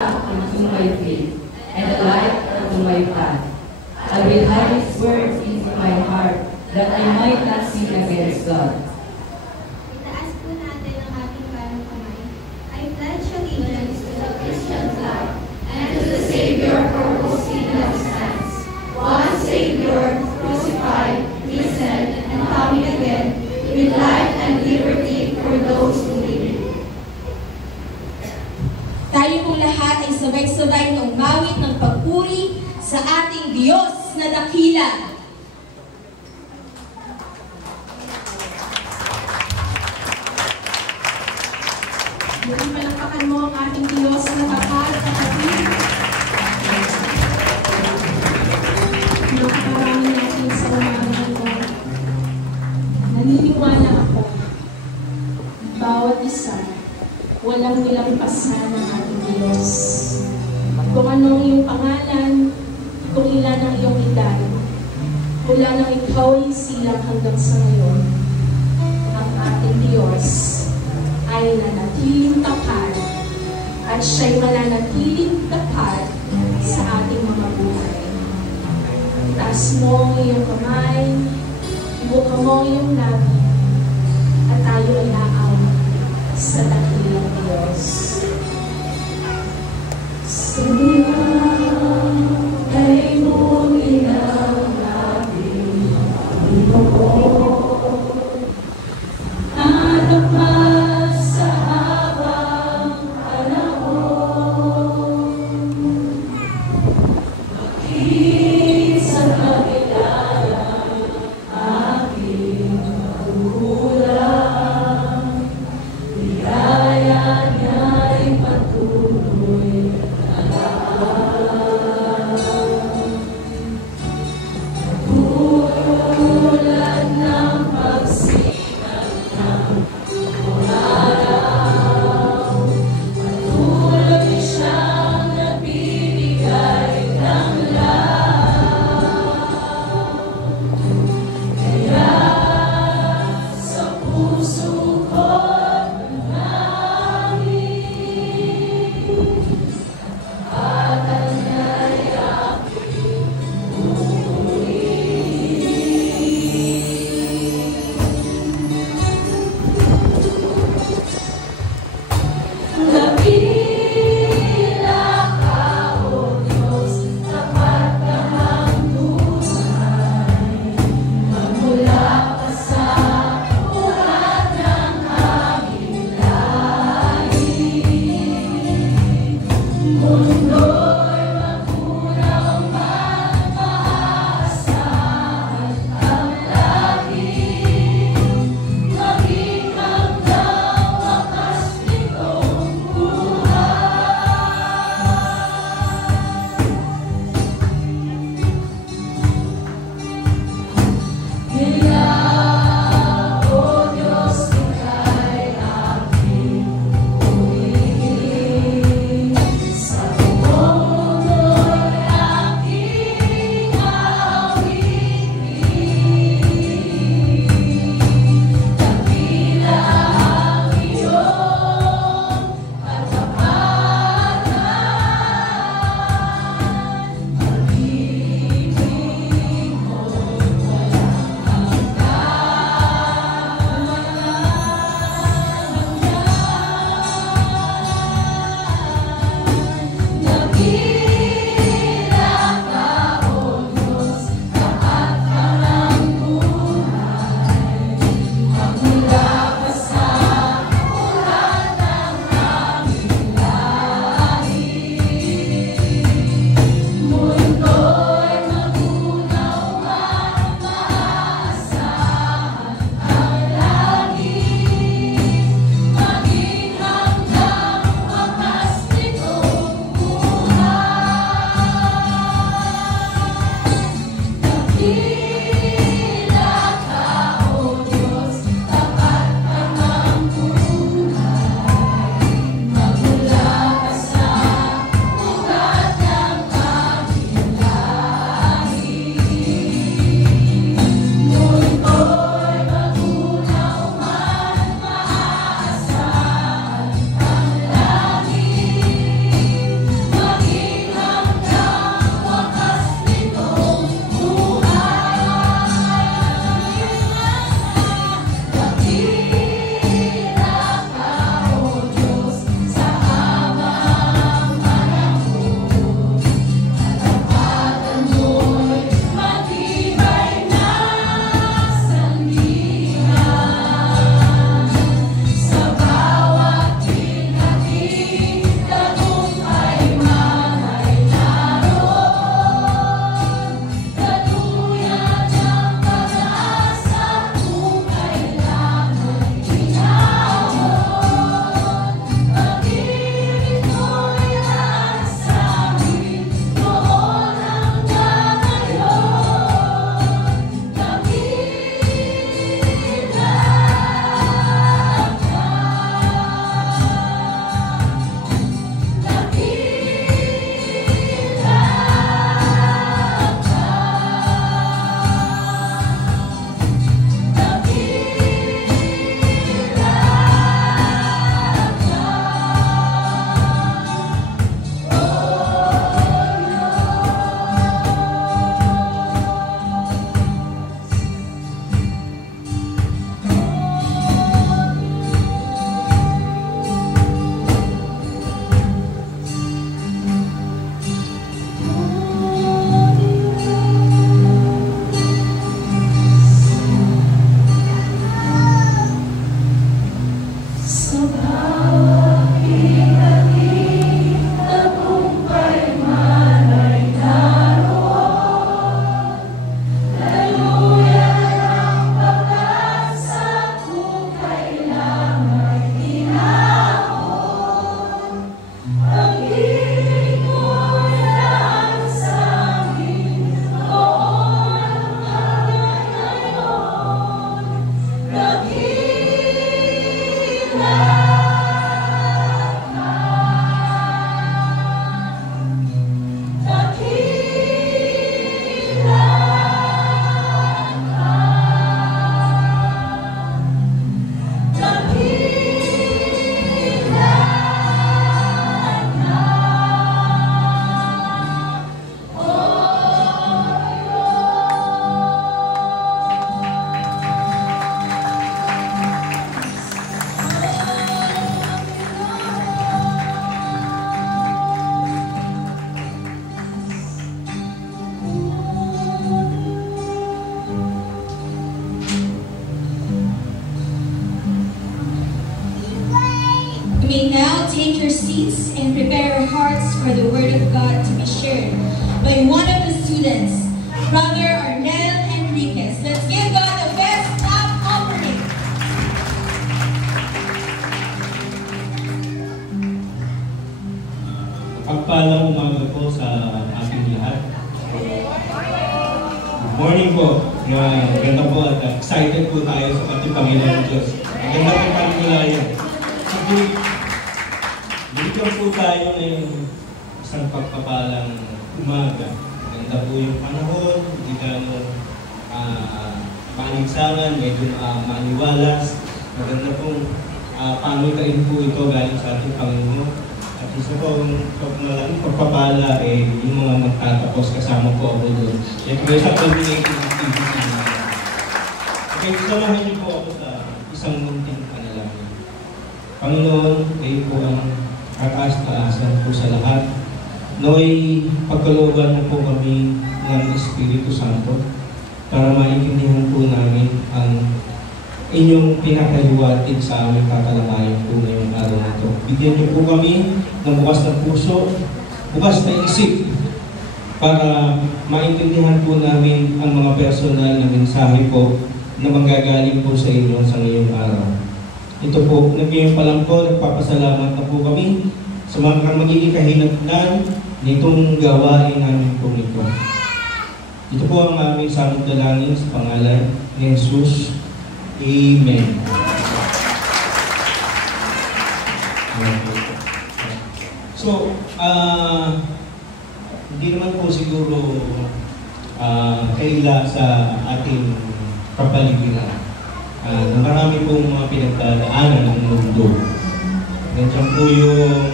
into my faith, and a light unto my path. I will hide His words into my heart, that I might not sin against God. Itaas po natin ang ating parang kamay. I pledge allegiance to the Christian flag and to the Savior for whose kingdom stands, one Savior, crucified, risen, and coming again, with life and liberty for those who believe. Tayo pong lahat ay sabay-sabay na umawit ng pagpuri sa ating Diyos na dakila. Muling palakpakan mo ang ating Diyos na takal at kapatid. Nakakarami natin sa umaga ko. Naniniwala ako, bawat isa, walang nilampasan ng ating Diyos. Kung anong iyong pangalan, kung ilan ang iyong edad, mula nang ikaw ay silang hanggang sa ngayon, ang ating Diyos ay nanatiling tapat at siya'y mananatiling tapat sa ating mga buhay. Taas mo ang iyong kamay, ibuka mo ang iyong labi, at tayo ay aawa sa dakilang Diyos. Ay muli ng ating Panginoon at tapat sa habang panahon. Bakit sa kabila ng aking pagkukulang, biyaya niya'y patuloy na lahat. Tulad ng pagsikat ng araw, patuloy siyang nagbibigay ng lahat. Kaya sa puso ko oh may now take your seats and prepare your hearts for the Word of God to be shared by one of the students, Brother Arnel Enriquez. Let's give God the best clap offering. Pagpalang umaga po sa ating lahat. Good morning po. Ganda po at excited po tayo sa ating Panginoon Diyos. Ang ganda po tayo mula yan. Binigyan po tayo ng isang pagpapalang umaga. Ganda po yung panahon, hindi gano'ng maligsanan, medyo maniwalas. Maganda pong pamitain po ito galing sa ating Panginoon. At isa po, malaking pagpapala yung mga magtatapos kasama po ako doon. Siyempre sa culminating activity na. Okay, samahan niyo po ako sa isang munting panalangin. Panginoon, kayo po ang kataas-taasan po sa lahat. Naway pagkalooban mo po kami ng Espiritu Santo para maintindihan po namin ang inyong pinakahiwatig sa aming tatalakayan po ngayong araw na ito. Bigyan niyo po kami ng bukas na puso, bukas na isip, para maintindihan po namin ang mga personal na mensahe po na manggagaling po sa inyo sa ngayong araw. Ito po, ngayon pa lang po, nagpapasalamat na po kami sa mga magiging kahinatnan nitong gawain namin po nito. Ito po ang aming samot dalangin sa pangalan ni Jesus. Amen. So, hindi naman po siguro kaila sa ating kapaligiran. Marami pong mga pinagdadaanan ng mundo. Nandiyan po yung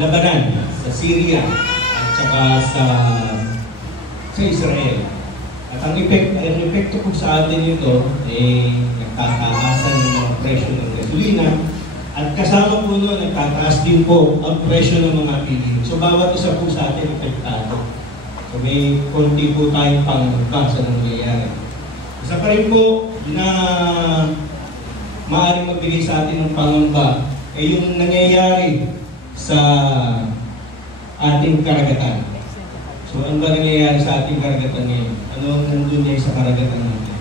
labanan sa Syria at saka sa Israel. At ang epekto po sa atin ito, nagtataasan ng mga presyo ng gasolina at kasama po nun, nagtataas din po ang presyo ng mga bilihin. So bawat isa po sa atin epektado. So may konti po tayong pangamba sa nangyayari. Isa pa rin po na maaaring magbigay sa atin ng pangamba ay yung nangyayari sa ating karagatan. So, ano ba nangyayari sa ating karagatan ngayon? Ano nandun niya sa karagatan natin?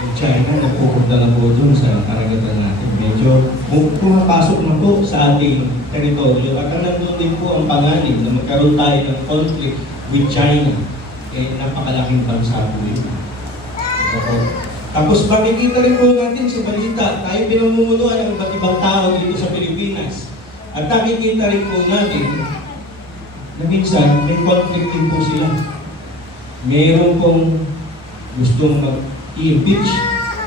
Yung China, napupunta na po dun sa karagatan natin. Medyo pumapasok na po sa ating teritoryo. At nandun din po ang panganib na magkaroon tayo ng conflict with China. Napakalaking bansa po yun. Tapos makikita rin po natin sa balita, tayo pinamumunuan ng iba't ibang tao dito sa Pilipinas. At nakikita rin po natin na minsan, may conflict din po sila. Mayroon pong gustong mag-i-impeach,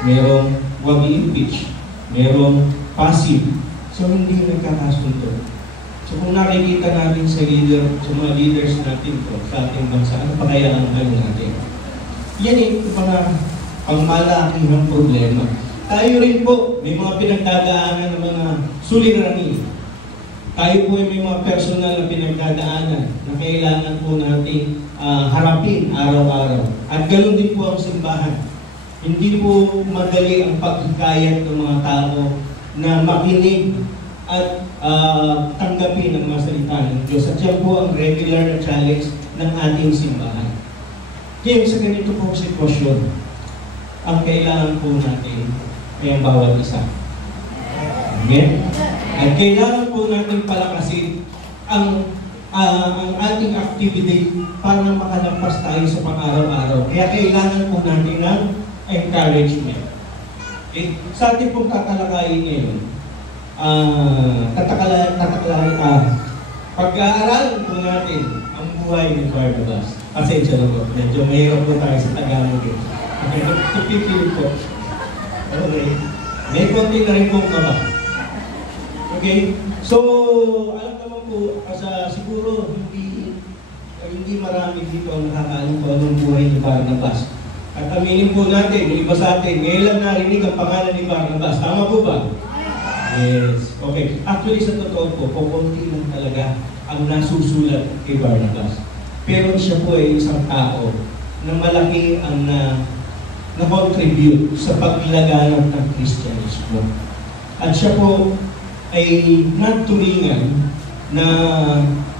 mayroong huwag i-impeach, mayroong passive. So, hindi nagkakasundo. So, kung nakikita natin sa mga leaders natin po, sa ating bansa, ano pa kaya ang ano natin? Yan yung mga pangmalakihang problema. Tayo rin po, may mga pinagdadaanan ng mga suliranin. Tayo po ay may mga personal na pinagdadaanan na kailangan po natin harapin araw-araw. At ganoon din po ang simbahan. Hindi po madali ang paghikayat ng mga tao na makinig at tanggapin ang mga salita ng Diyos. At yan po ang regular na challenge ng ating simbahan. Kaya sa ganito pong sitwasyon, ang kailangan po natin ay ang bawat isa. Amen? At kailangan po natin palakasin ang ating activity para makalampas tayo sa pang-araw-araw. Kaya kailangan po natin ng encouragement. Okay? Sa ating pong tatalakayin ngayon, pag-aaralan po natin ang buhay ni Barnabas. Pasensya na po, medyo mahirap po tayo sa Tagalog. Okay, tipipili po. Okay. May konti na rin pong kaba. Okay? So, alam naman po, siguro hindi marami dito ang nakakaalam po anong buhay ni Barnabas. At aminin po natin, yung iba sa atin, ngayon lang narinig ang pangalan ni Barnabas. Tama po ba? Yes. Okay. Actually, sa totoo po, kukunti lang talaga ang nasusulat kay Barnabas. Pero siya po ay isang tao na malaki ang na-contribute sa paglaganap ng Kristyanismo. At siya po ay naturingan na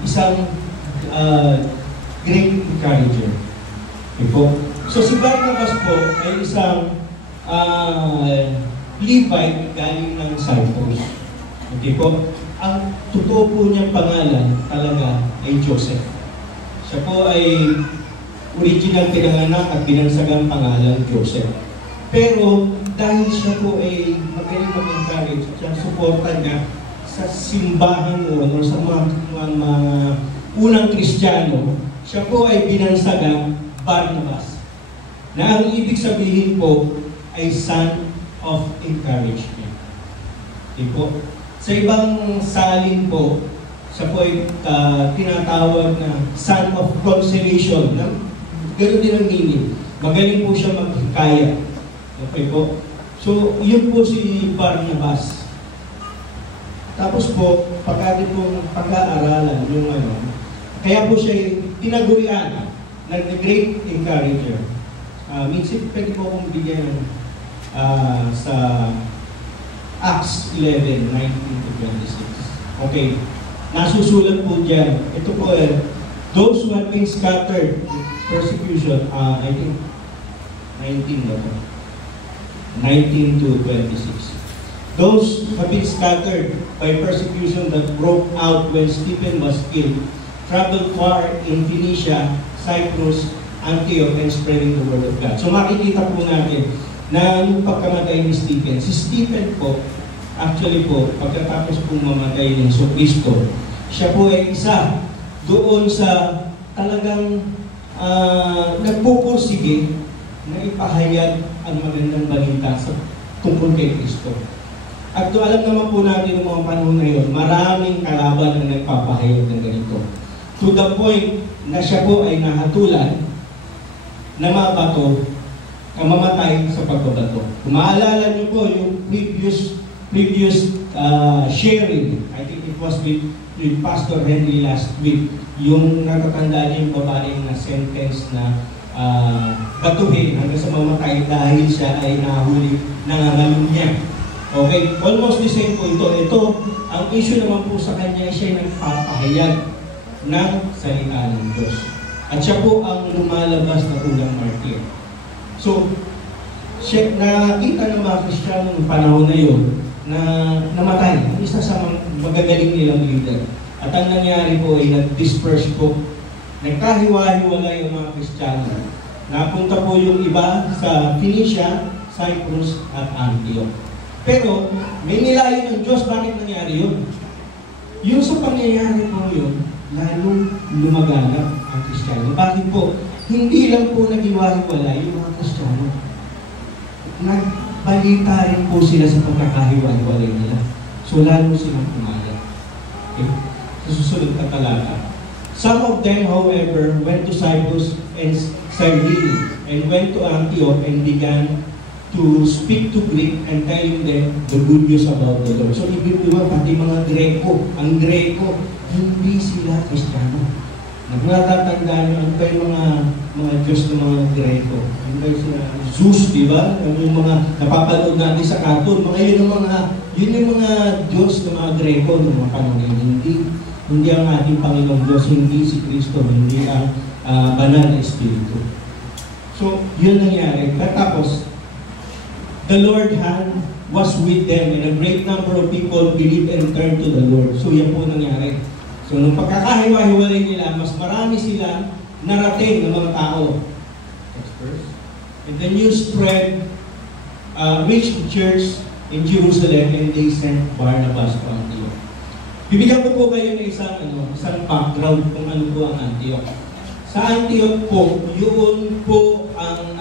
isang great encourager. Okay po? So si Barnabas po ay isang Levite galing ng Cyprus. Okay po? Ang totoo po niyang pangalan talaga ay Joseph. Siya po ay original pinanganak at binansagang pangalan Joseph. Pero dahil siya po ay magaling mag-encourage at suporta niya sa simbahan noon o sa mga unang Kristiyano, siya po ay binansagang Barnabas. Na ang ibig sabihin po ay son of encouragement. Okay po? Sa ibang salin po, siya po ay tinatawag na son of consolation. Ganun din ang meaning. Magaling po siya maghikaya. Okay po? So, yun po si Barnabas. Tapos po, pagkati pong pag-aaralan yung kaya po siya tinagurian ng the great encourager. Minsan, pwede po akong bigyan sa Acts 11, 19-26. Okay. Nasusulat po dyan. Ito po, those who have been scattered persecution, I think 19 na po. 19-26. Those who have been scattered by persecution that broke out when Stephen was killed, traveled far in Phoenicia, Cyprus, Antioch, and spreading the word of God. So makikita po natin na yung pagkamatay ni Stephen. Si Stephen po, actually po, pagkatapos pong mamatay ng Kristo, siya po ay isa doon sa talagang nagpupursige na ipahayag ang magandang balita sa tungkol kay Kristo. At alam naman po natin ng mga panahon na yun, maraming kalaban na nagpapahayag ng ganito. To the point na siya po ay nahatulan na mabato, mamatay sa pagbabato. Kung maalala niyo po yung previous sharing, I think it was with Pastor Henry last week, yung natatandaan niyo yung babae na sentence na batuhin hanggang sa mamatay dahil siya ay nahuli nangangalun niya. Okay, almost the same po ito. Ito, ang issue naman po sa kanya, siya ay nagpapahayag ng salita ng Diyos. At siya po ang lumalabas na unang martir. So, siya, nakita ng mga Kristiyano ng panahon na yun na namatay. Ang isa sa magagaling nilang leader. At ang nangyari po ay nag-disperse po. Nagkahiwa-hiwalay ang mga Kristiyano. Napunta po yung iba sa Phoenicia, Cyprus, at Antioch. Pero, may nilayo ng Diyos, bakit nangyari yun? Yung sa pangyayari po yun, lalong lumaganap ang Kristiyano. Bakit po? Hindi lang po nag-iwa-hiwalay yung mga Kristiyano. Nagbalita rin po sila sa pagkakahiwa-hiwalay nila. So, lalo silang kumalat. Okay? Sa susunod na talata. Some of them, however, went to Cyprus and Cyrene and went to Antioch and began to speak to Greek and telling them the good news about the Lord. So, ibig sabihin, pati mga Greko, ang Greko, hindi sila Kristiyano. Nagnatatandaan nyo, ano ba yung mga Diyos ng mga Greko? Ano ba yung Zeus, di ba? Ano yung mga napapanood natin sa cartoon? Yun yung mga Diyos ng mga Greko ng mga panahon. Hindi ang ating Panginoong Diyos, hindi si Kristo, hindi ang banal na Espiritu. So, yun nangyari. Tapos, the Lord hand was with them and a great number of people believed and turned to the Lord. So yan po nangyari. So nung pagkakahiwa-hiwalay nila, mas marami sila narating ng mga tao. Next verse. And the news spread, reached the church in Jerusalem and they sent Barnabas to Antioch. Bibigyan ko po kayo ng isang background kung ano po ang Antioch. Sa Antioch po, yun po ang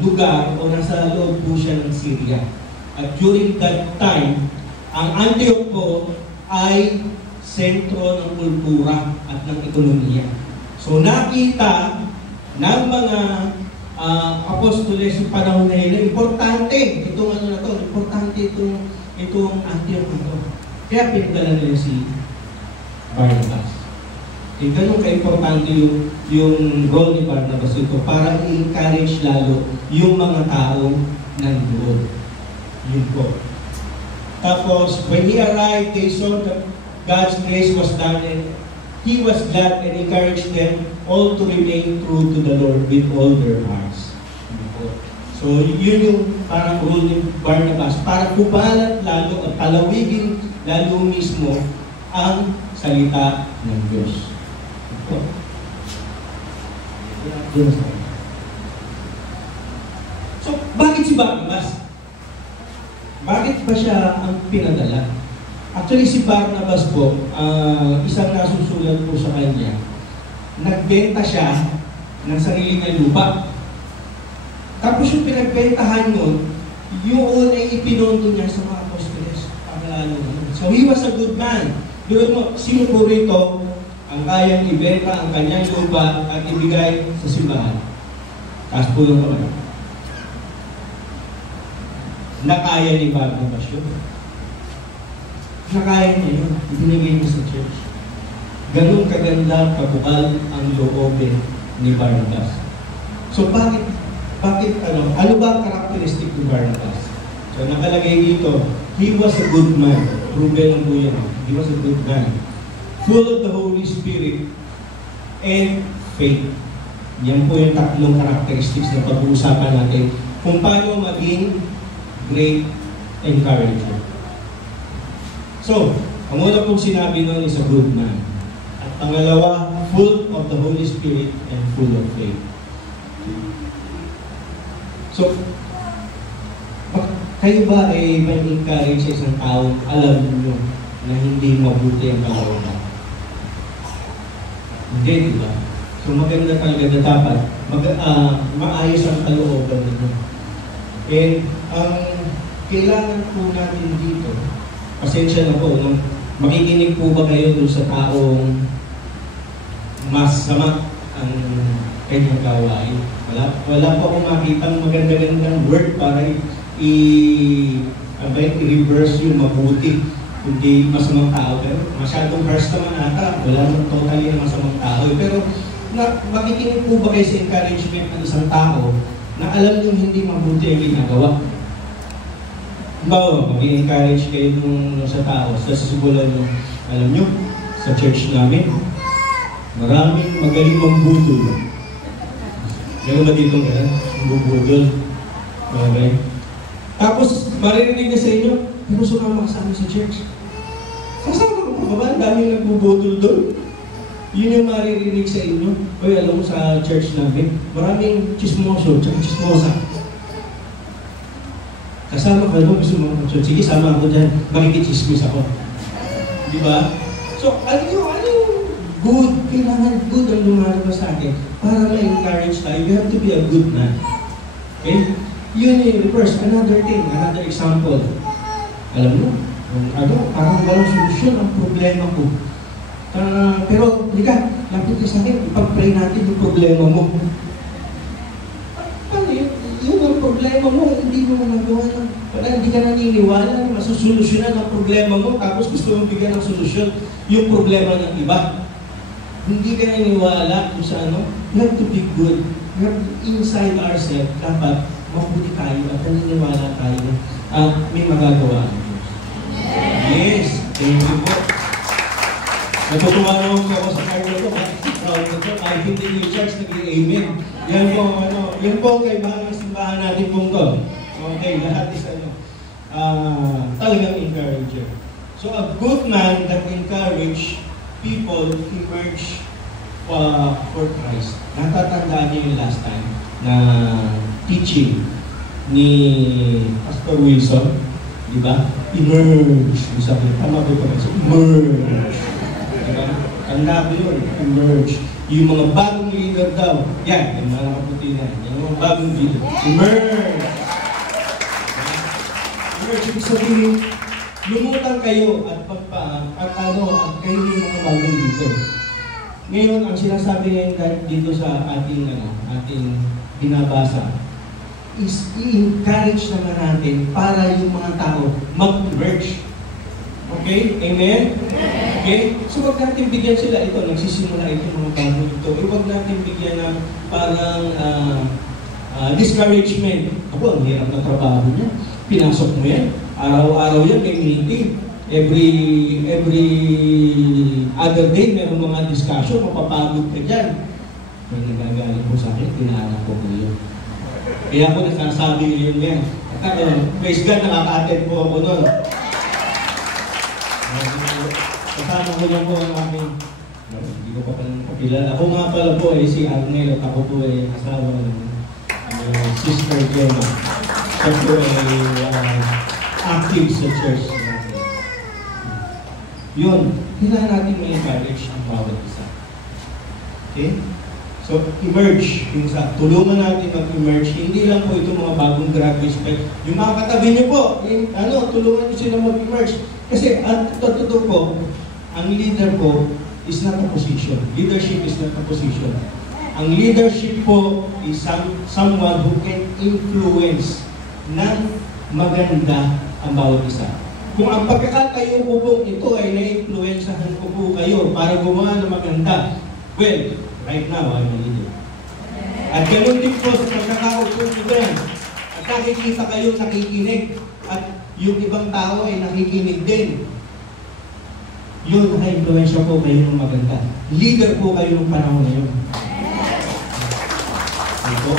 lugar o nasa loob po siya ng Syria. At during that time, ang Antioch po ay sentro ng kultura at ng ekonomiya. So nakita ng mga apostoles sa panahon na yun, importante importante itong Antioch ito. Kaya pinagdala nila si Barnabas. Ganun ka-importante yung role ni Barnabas ito para i-encourage lalo yung mga taong nandoon. Yun po. Tapos, when he arrived, they saw that God's grace was done, and he was glad and encouraged them all to remain true to the Lord with all their hearts. So, yun yung parang rule ni Barnabas, para kubalat lalo at palawigin lalo mismo ang salita ng Diyos. So, bakit si Barnabas? Bakit ba siya ang pinadala? Actually, si Barnabas po, isang nasusulat po sa kanya, nagbenta siya ng sarili na lupa. Tapos yung pinagbentahan nun, yun ay ipinondo niya sa mga apostoles. So he was a good man. Pero mo, sino po rito ang kayang ibenta ang kanyang lupa at ibigay sa simbahan? Taas po yung kamay. Nakaya ni Barnabas yun. Nakaya niya yun. Ibinigay niya sa church. Ganun kaganda, kabukal ang loobe ni Barnabas. So bakit ano ba ang characteristic ni Barnabas? So nakalagay dito, he was a good man. Proven ang po yan. He was a good man. Full of the Holy Spirit and faith. Yan po yung tatlong characteristics na pag-uusapan natin kung paano maging great encourager. So, ang una pong sinabi nun is a good man. At pangalawa, full of the Holy Spirit and full of faith. So, kayo ba ay may encourage sa isang tao, alam niyo na hindi mabuti ang kalooban? Hindi, diba? So, maganda talaga na dapat maayos ang kalooban nito. And, ang kailangan po natin dito, pasensya na po, makikinig po ba kayo dun sa taong mas sama ang kanyang gawain? Wala po akong makita maganda-gandang word para i-reverse yung mabuti, hindi masamang tao. Pero masyadong harsh naman ata, wala naman totally na masamang tao. Pero makikinig po ba kayo sa encouragement ng isang tao na alam nyo hindi mabuti ang ginagawa? Bawa, mag-encourage kayo nung sa tao, sa sisibulan nyo, alam nyo, sa church namin, maraming magaling mambudol. Gano'n ba dito ka? Mambudol. Okay. Tapos, maririnig na sa inyo, pero sumama ka sa amin sa church. Sasama ka pa ba? Ang daming nagbubudol doon. Yun yung maririnig sa inyo. Oy, alam mo sa church namin, maraming chismoso, tsaka chismosa. Kasama ka doon, gusto mo. So, sige, sama ako dyan. Makikichismis ako. Di ba? So, ano yung good? Kailangan good ang lumalabas sa akin para ma-encourage tayo. You have to be a good man. Okay? Yun yung first. Another thing, another example. Alam mo, parang walang solusyon ang problema ko. Pero, liga, lapit ka sa akin, ipag-pray natin yung problema mo. Paano yun? Yung problema mo, hindi mo nagawa ng... Hindi ka naniniwala na masusolusyonan ang problema mo, tapos gusto mong bigyan ng solusyon yung problema ng iba. Hindi ka naniniwala kung sa ano. You have to be good. You have to, inside ourselves, dapat mabuti tayo at naniniwala tayo na may magagawa. Yes! Thank you po. Natutuwa naman po ako sa kanya ko. Proud na po. Kahit hindi yung church, nag-i-amen. Yan po, yan po ang kaibahan ng simbahan natin po ito. Okay, lahat is talagang encourager. So, a good man that encourage people emerge for Christ. Natatandaan niyo yung last time na teaching ni Pastor Wilson, di ba? Emerge. Sabi niya, tama ko ito. Emerge. Diba? Tanda ko yun, emerge. Yung mga bagong leader daw, yan, yung mga nakaputi na, yung mga bagong leader. Emerge! Emerge, ibig sabihin, lumutang kayo at kayo yung mga bagong leader. Ngayon, ang sinasabi ngayon dito sa ating binabasa is i-encourage naman natin para yung mga tao mag-emerge. Okay? Amen? Okay? So, wag natin bigyan sila ito. Nagsisimula ito mga bago ito. Huwag natin bigyan ng parang discouragement. Ako, ang hirap na trabaho niya. Pinasok mo yan. Araw-araw yan may meeting. Every other day, meron mga discussion, mapapagod ka dyan. May nagagaling po sa akin, tinaanak ko yun. Kaya ako nagsasabi ngayon yan. At praise God, nakaka-attend po ako nun. Kasama ko lang po ang aming, hindi ko pa palang kapilala. Ako nga pala po si Arnel at ako po asawa ng Sister Gemma. Siya po active sa church. Yun, kailangan natin ma-encourage ang bawat isa. Okay? So, emerge. Yung sa tulungan natin mag-emerge. Hindi lang po ito mga bagong graduates. Yung mga katabi niyo po, tulungan niyo sila mag-emerge. Kasi, ang totoo po, ang leader po is not a position. Leadership is not a position. Ang leadership po is someone who can influence ng maganda ang bawat isa. Kung ang pagkakatayo ko po ito ay na-influensahan ko po kayo para gumawa ng maganda, well, right now, I'm a leader. At ganoon din po sa pagkakaupo ko din. At nakikita kayo nakikinig. At yung ibang tao ay nakikinig din. Yun, na-influensya po kayo ng maganda. Leader po kayo ng panahon na yun. Ito.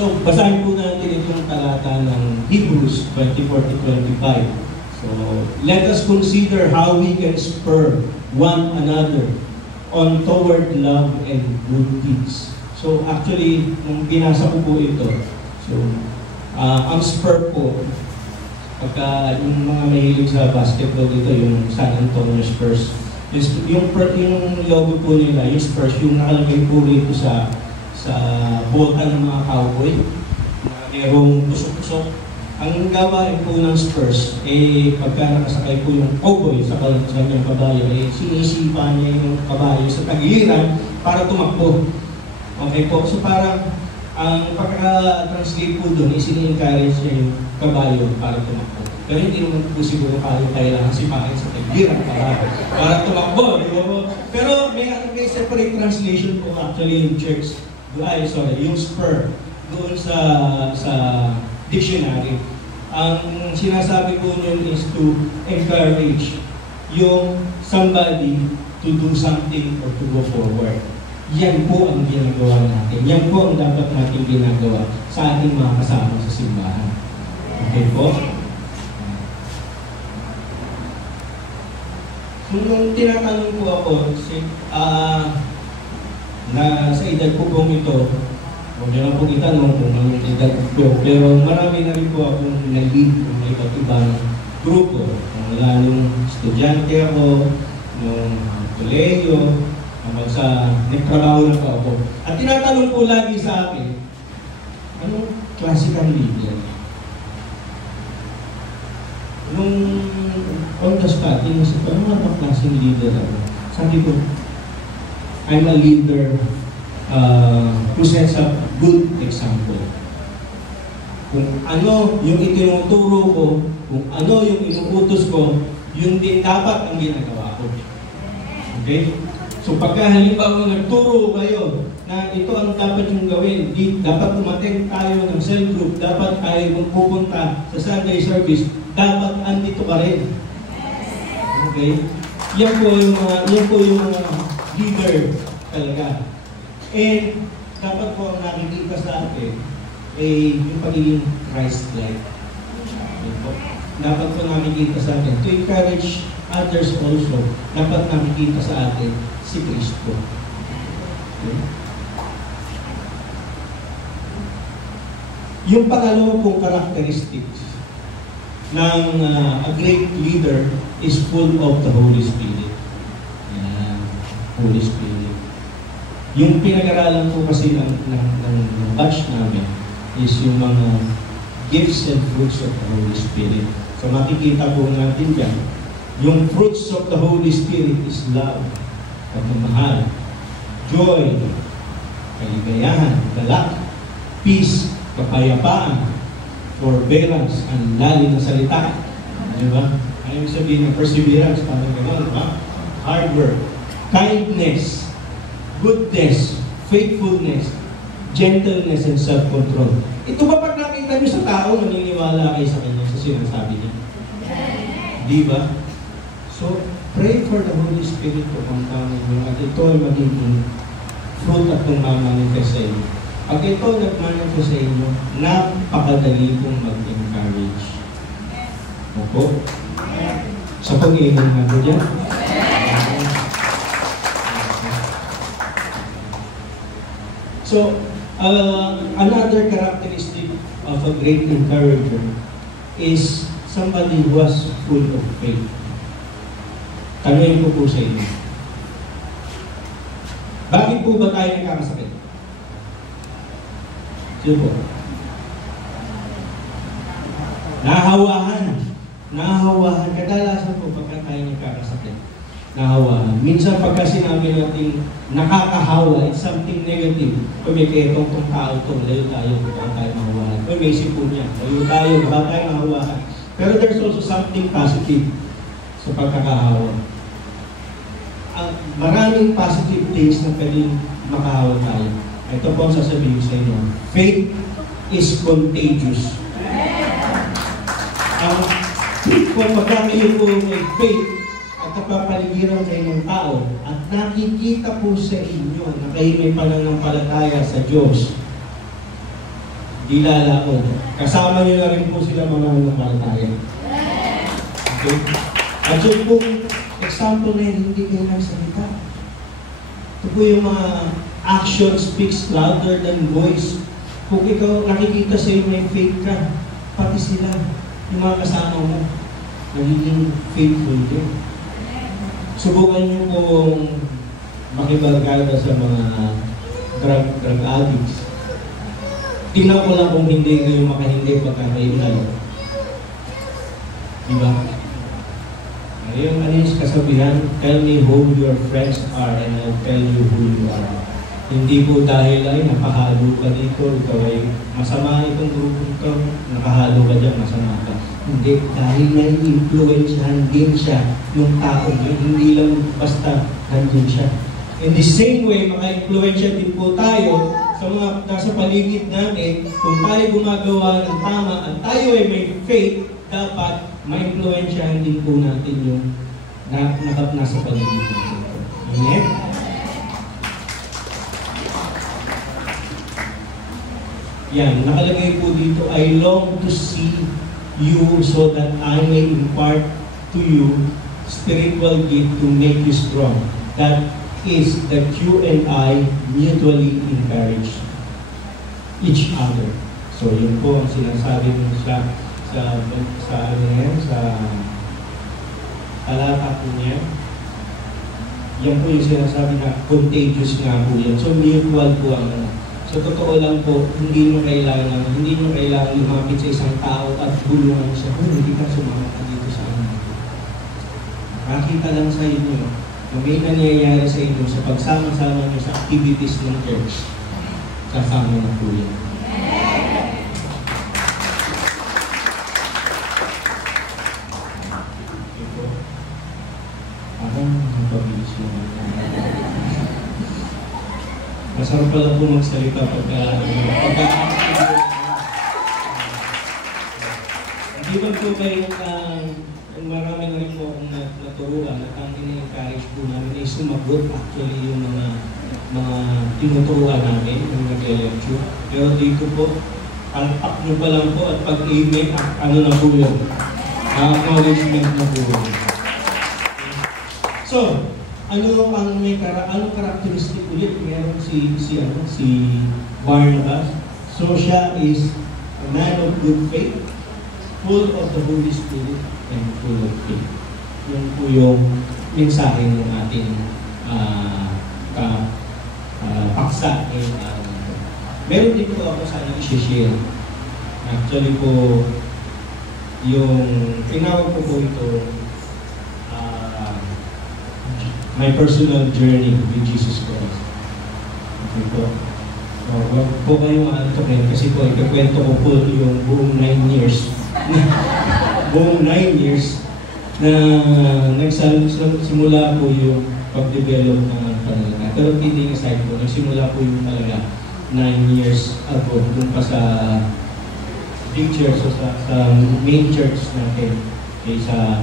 So, basahin po natin itong talata ng Hebrews 20:40-25. So, let us consider how we can spur one another on toward love and good deeds. So, actually, nung binasa ko po ito, so, ang spur po, pagka yung mga mahilig sa basketball dito, yung San Antonio Spurs, yung logo po nila, yung Spurs, yung nakalagay po rito sa bota ng mga cowboy, na merong tusok-tusok. Ang gawain po ng Spurs, pagka nakasakay po yung cowboy sa kanyang kabayo, sinisipa niya yung kabayo sa tagiliran para tumakbo. Okay po, so parang ang pagka-translate po doon, in-encourage niya yung kabayo para tumakbo. Pero hindi naman po siguro kailangan sipahin sa tagiliran para tumakbo. Pero may separate translation po actually yung church. Yung spur doon sa dictionary. Ang sinasabi po niyon is to encourage yung somebody to do something or to go forward. Yan po ang ginagawa natin. Yan po ang dapat natin ginagawa sa ating mga kasama sa simbahan. Okay po? So, nung tinatanong po ako, na sa edad po pong ito, huwag niyo lang po itanong kung anong edad po, pero marami na rin po akong nag-lead ng iba't ibang grupo. Lalong estudyante ako, nung koleyo, hanggang sa nagtrabaho na po ako. At tinatanong po lagi sa akin, anong klase kang leader? Nung on the spot, inisip ko, ano nga klaseng leader ako? Sabi ko, I'm a leader who sets a good example. Kung ano yung itinuturo ko, kung ano yung inuutos ko, yun din dapat ang ginagawa ko. Okay? So pagka halimbawa nagturo kayo na ito ang dapat yung gawin, dapat umattend tayo ng cell group, dapat tayo magpupunta sa Sunday service, dapat andito ka rin. Okay? Yan po yung leader talaga. And dapat po ang nakikita sa atin yung pagiging Christ-like. Dapat po nakikita sa atin to encourage others also. Dapat nakikita sa atin si Kristo. Okay? Yung pangalawa pong characteristics ng a great leader is full of the Holy Spirit. Holy Spirit. Yung pinag-aralan po kasi ng batch namin is yung mga gifts and fruits of the Holy Spirit. So makikita po natin dyan, yung fruits of the Holy Spirit is love, pagmamahal, joy, kaligayahan, galak, peace, kapayapaan, forbearance, ang lalim na salita. Diba? Ano yung sabihin ng perseverance? Parang gano'n, diba? Hard work, kindness, goodness, faithfulness, gentleness and self-control. Ito ba pag nakita nyo sa tao, naniniwala kayo sa kanya sa sinasabi niya? Di ba? So, pray for the Holy Spirit to come down in you at ito ay magiging fruit at magmamanifest sa inyo. Pag ito nagmanifest sa inyo, napakadali kong mag-encourage. Opo? Sa pag-iinom na ko dyan. So, another characteristic of a great encourager is somebody who was full of faith. Tanungin ko po sa inyo. Bakit po ba tayo nagkakasakit? Sino po? Nahawahan. Kadalasan po pagka tayo nagkakasakit. Nahawahan. Minsan pagka sinabi natin nakakahawa, it's something negative. Kung may ketong tong tao to, layo tayo, baka tayo mahawahan. Kung may sipon niya, layo tayo, baka tayo mahawahan. Pero there's also something positive sa pagkakahawa. Maraming positive things na pwedeng makahawa tayo. Ito po ang sasabihin sa inyo. Faith is contagious. Kung pagkakayo po may faith at napapaligiran kayo ng tao at nakikita po sa inyo na kayo may pananampalataya sa Diyos, di lalaon. Kasama niyo na rin po sila mananampalataya. Okay? At yun pong example na yun, hindi kayo nagsalita. Ito po yung mga action speaks louder than voice. Kung ikaw nakikita sa iyo may faith ka, pati sila, yung mga kasama mo, nagiging faithful din. Subukan niyo pong makibarkada sa mga drug addicts. Tingnan ko lang kung hindi kayo makahindi pagkakainay. Diba? Ano yung kasabihan? Tell me who your friends are and I'll tell you who you are. Hindi po dahil ay nakahalo ka dito, ikaw ay masama itong grupo ito, nakahalo ka dyan, masama ka. Hindi, dahil nai-influensyahan din siya yung tao yun, hindi lang basta nandun siya. In the same way, maka-influensya din po tayo sa mga nasa paligid natin. Kung tayo gumagawa ng tama at tayo ay may faith, dapat ma-influensyahan din po natin yung nasa paligid natin. Amen? Yan, nakalagay po dito, I long to see you so that I may impart to you spiritual gift to make you strong. That is that you and I mutually encourage each other. So yun po ang sinasabi mo sa talata po niya. Yan po yung sinasabi na contagious nga po yan. So mutual po ang so totoo lang po, hindi nyo kailangan lumapit sa isang tao at bulungan siya. Hindi ka sumama ka dito sa amin. Nakita lang sa inyo na may nangyayari sa inyo sa pagsama-sama nyo sa activities ng church. Kasama na po yan. Ito. Parang napabilis naman. Masarap pala po magsalita pagka hindi ba po kayong marami na rin po akong naturuan at ang ini-encourage po namin ay sumagot actually yung mga tinuturuan namin yung nag-lecture. Pero dito po, palpak nyo pa lang po at pag-amen, ano na po yun? Acknowledgement na po yun. So, anong characteristic ulit meron si Barnabas? So siya is a man of good faith, full of the Holy Spirit, and full of faith. Yun po yung mensahe ng ating paksa. Meron din po ako sana i-share. Actually po, yung tinawag ko ito, my personal journey with Jesus Christ. Okay po. So, wag po kayong aantokin kasi po ikakwento ko po yung buong 9 years. buong 9 years na nagsimula po yung pag-develop ng panalaga. Pero kidding aside po, nagsimula po yung talaga 9 years ago, dun pa sa big church, o sa main church natin, sa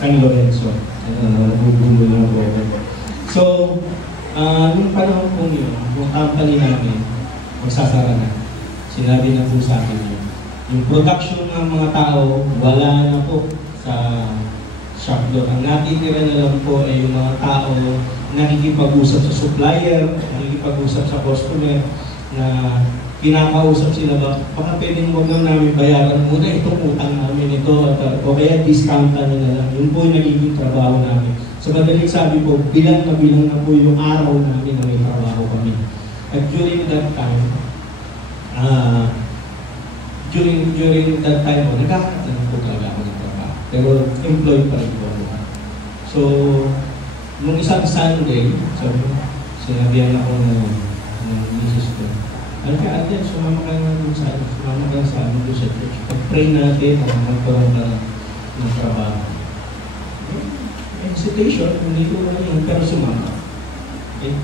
San Lorenzo. Nabubulo na po. So, yung panahon po yun, yung company namin, magsasara na. Sinabi na po sa akin yun. Yung production ng mga tao, wala na po sa shop floor. Ang natitira na lang po ay yung mga tao nakikipag-usap sa supplier, nakikipag-usap sa customer, na kinakausap sila ba, baka pwedeng huwag lang namin bayaran muna itong utang namin ito, o kaya discountan nyo na lang. Yun po yung nagiging trabaho namin. Sa madaling sabi po, bilang na po yung araw namin na may trabaho kami. At during that time, nagkakaroon po talaga ako ng trabaho. Pero employed pa rin po ako. So, nung isang Sunday, sinabihan ako ng misis ko, alam ka, Adrian, sumama ka na sa amin doon sa church. Pag-pray natin, magkaroon ka ng trabaho. Hesitation, hindi ko na yun, pero sumama. Okay?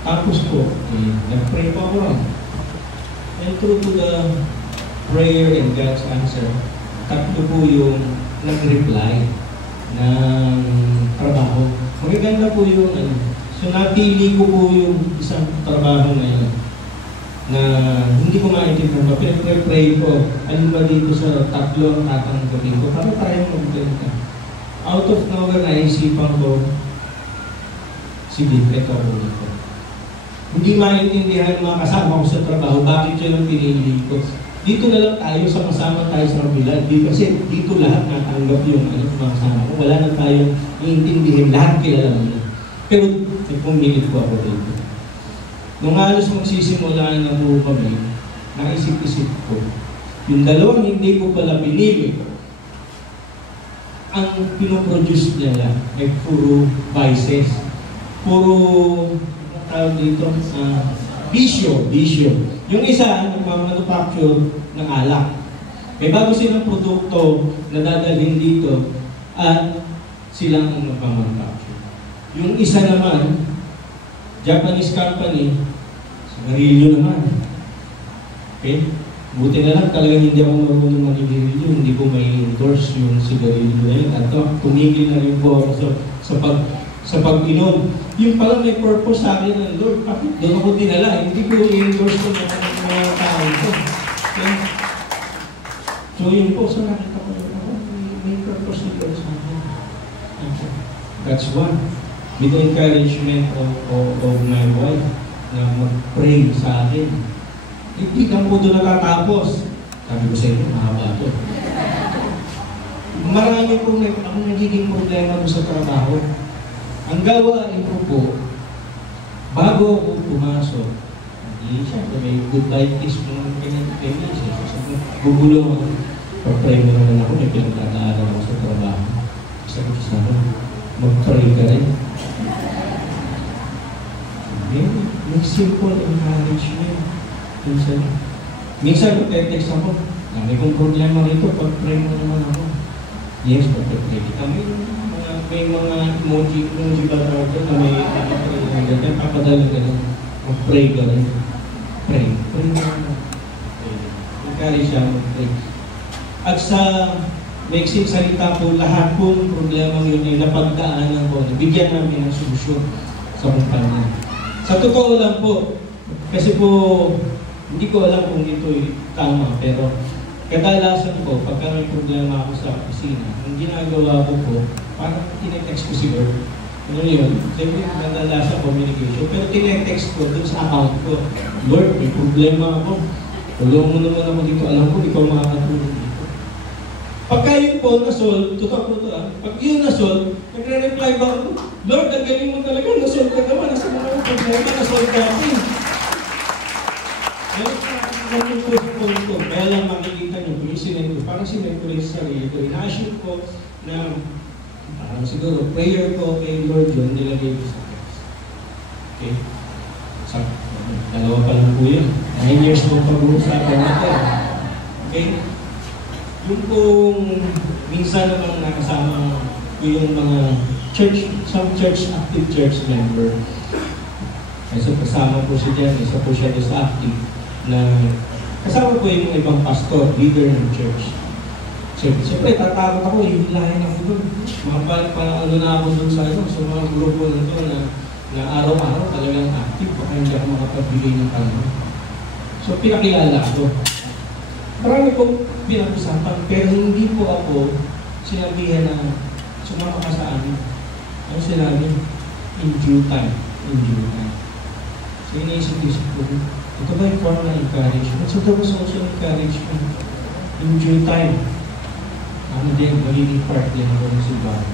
Tapos po, nag-pray pa ako. And through to the prayer and God's answer, tatlo po yung nag-reply ng trabaho. Magaganda po yung so napili ko po yung isang trabaho na yun na hindi ko maintindihan pa. Pinag-pray ko, alin ba dito sa tatlo ang tatanggapin ko? Para tayo mag-ganda. Out of nowhere, naisipan ko, sige, ito ako dito. Hindi maintindihan mga kasama ko sa trabaho, bakit yun ang pinili ko? Dito na lang tayo, sama-sama tayo sa kabilang. Kasi dito lahat natanggap yung mga kasama ko. Wala na tayong iintindihin, lahat kilala mo na. Pero pumilit ko ako dito. Nung halos magsisimula na po kami, naisip-isip ko, yung dalawang hindi ko pala pinili, ang pinoproduce nila ay puro vices. Puro, tawag dito, bisyo. Yung isa, nagmamanufacture ng alak. May bago silang produkto na dadalhin dito at silang nagmamanufacture. Yung isa naman, Japanese company, sigarilyo naman. Okay? Buti na lang talagang hindi ako marunong mag-sigarilyo, hindi ko may endorse yung sigarilyo na yun. At tumigil na rin po ako sa pag-inom. Yung pala may purpose sa akin ng Lord, bakit doon ako dinala? Hindi ko i-endorse ko ng mga tao ko. Okay? So yun po, so nakita ko may purpose na Lord sa akin. That's one. With the encouragement of my wife na mag-pray sa akin. Hindi lang po doon natatapos. Sabi ko sa inyo, mahaba ito. Marami po akong nagiging problema doon sa trabaho. Ang gawain ko po, bago ako pumasok, siyempre may goodbye kiss mo ng ganyan. So, gugulong ako. Pag-pray mo naman ako, may pinagtataaran ako sa trabaho. Sabi ko sa akin, mag-pray ka rin. May simple encouragement. Minsan mag-text ako, may kong problema rito, pag-pray mo naman ako. Yes, pag-pray kita. May mga emoji ba tawag na may pag-pray na ganyan, papadala ka lang, mag-pray ka rin. Pray mo naman. Encourage siya mag-pray. At sa mixing salita po, lahat po ng problema yun ay napagdaanan ko, bigyan namin ng solusyon sa kumpanya. Sa totoo lang po, kasi po, hindi ko alam kung ito'y tama, pero kadalasan po, pagka may problema ako sa opisina, ang ginagawa ko po, parang tinetext ko si Lord. Ano yun? Siyempre, kadalasan communication, pero tinetext ko dun sa account ko. Lord, may problema ako. Tulungan mo naman ako dito. Alam ko, ikaw makakatulong dito. Pagka yun po na-solve, totoo po ito pag yun na-solve, nagre-reply ba ako, Lord, ang galing mo talaga, na-solve ka naman. Nasa mga problema, na-solve ka natin. Ganun po sa punto. Kaya lang makikita nyo, kung yung sinend ko, parang sinend ko rin sa sarili ko. Ina-assure ko na parang siguro, prayer ko kay Lord yun, nilagay ko sa text. Okay? So, dalawa pa lang po yun. 9 years po pag-uusapan natin. Okay? Yung kung minsan namang nakasama ko yung mga church, some church, active church member, Kasi kasama po siya dyan, isa po siya sa active na kasama po yung ibang pastor, leader ng church. Siyempre, tatakot ako, hihilahin ako doon. Ano na ako doon sa mga grupo na ito na araw-araw talagang active, baka hindi ako makapagbigay ng tanong. So, pinakilala ako. Marami pong pinag-usapan, pero hindi po ako sinabihan na sumama ka sa amin. Ano sinabi? In due time. In due time. So, iniisip-isip ko, ito ba yung form na encouragement? So, there was also encouragement. In due time. Ano din, magiging part din ako ng simbahan.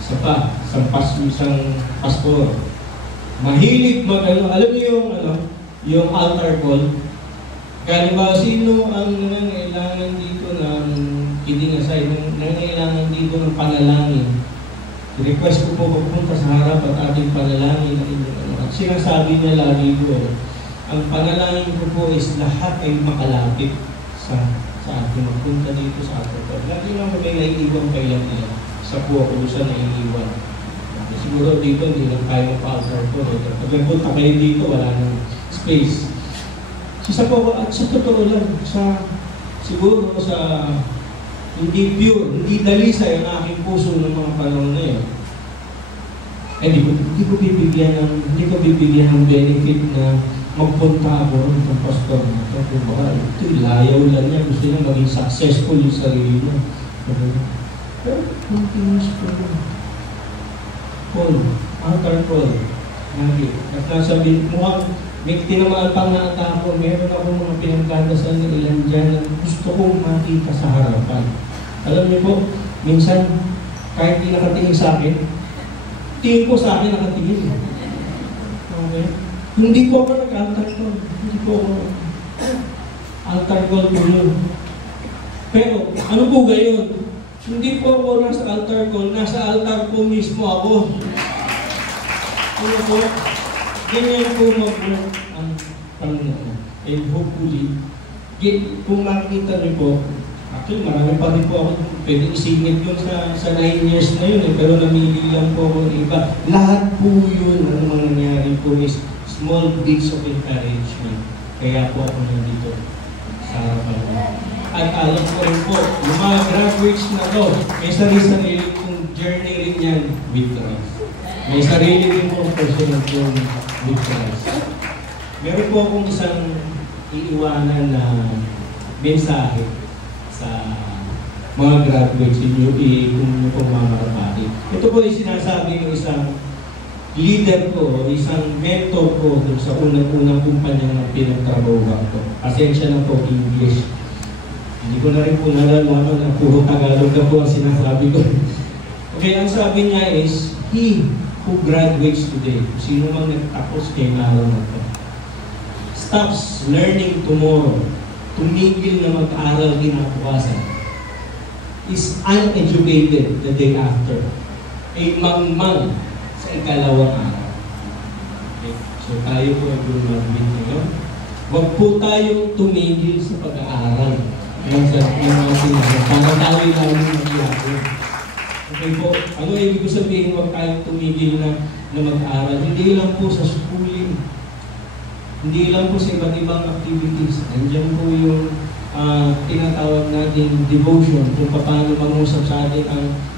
Isa pa, isang pastor. Mahilig alam niyo yung altar call. Kaya ba, sino ang nangangailangan dito ng kidding aside, nangangailangan dito ng panalangin? Request ko po pupunta sa harap at ating panalangin. At sinasabi niya lagi ko, ang panalangin ko po is lahat ay makalapit sa ating magpunta dito sa ating call. Lagi naman may naiiwan kailan nila. Sa puwakusan na iniiwan. Siguro dito, hindi lang tayo pa-altar ko. Pag nagpunta kayo dito, wala nang space. Sa totoo lang, siguro sa hindi pure, hindi dalisay ang aking puso ng mga panahon na yun. Hindi ko bibigyan ng benefit na magpunta ako ng pastor na ito. Ito, layaw lang niya. Gusto niya maging successful yung sarili niya. Pero, continuous ko rin. Call. Altar call. At nasabi, mukhang may tinamaan pang naata ako. Meron ako mga pinagkandasal ng ilan dyan na gusto kong makita sa harapan. Alam niyo po, minsan, kahit di nakatingin sa akin, tingin ko sa akin nakatingin. Okay? Hindi po ako nag-altar call. Hindi po ako altar call po yun. Pero, ano po gayon? Hindi po ako nasa altar call, nasa altar po mismo ako. Ano po? Ganyan po mag-work ang Panginoon. And hopefully, kung makikita niyo po, actually marami pa rin po ako pwede isingit yun sa 9 years na yun pero namili lang po ako ng iba. Lahat po yun ang mga nangyari po is small bits of encouragement. Kaya po ako nandito sa harapan. At alam ko rin po, yung mga graduates na to, may sarili kong journey rin yan with Christ. May sarili rin po personal journey with Christ. Meron po akong isang iiwanan na mensahe sa mga graduates kung nyo pong mamarapati. Ito po yung sinasabi ng isang leader ko, isang mentor ko sa unang-unang kumpanya na pinagtrabahuan ko. Pasensya na po English. Hindi ko na rin po nalalaman na puro Tagalog na po ang sinasabi ko. Okay, ang sabi niya is, he who graduates today, sino mang nagtapos kay araw na ito, stops learning tomorrow, tumigil na mag-aral kinabukasan, is uneducated the day after, ay mangmang sa ikalawang araw. Okay, so tayo po ay gumagawin ngayon. Huwag po tayong tumigil sa pag-aaral. Yung mga sinasabi. Para tayo lang yung magyapon. Okay po, ano ibig ko sabihin huwag tayong tumigil na mag-aaral? Hindi lang po sa schooling. Hindi lang po sa iba't ibang activities. Nandiyan po yung tinatawag natin devotion, kung paano mangusap sa atin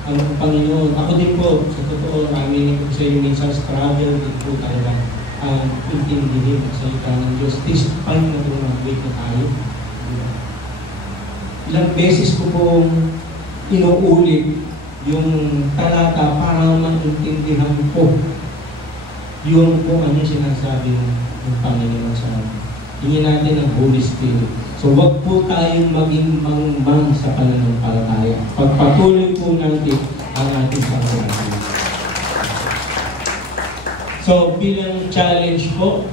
ang Panginoon. Ako din po, sa totoo, aminin ko sa inyo minsan struggle din po talaga intindihin sa salita ng Diyos. This time na tumagwit na tayo. Ilang beses ko pong inuulit yung talata para maintindihan ko yung kung ano sinasabi ng Panginoon sa atin. Tingin natin ang Holy Spirit. So wag po tayong maging mangmang sa pananampalataya. Pagpatuloy po natin ang ating pananampalataya. So bilang challenge po,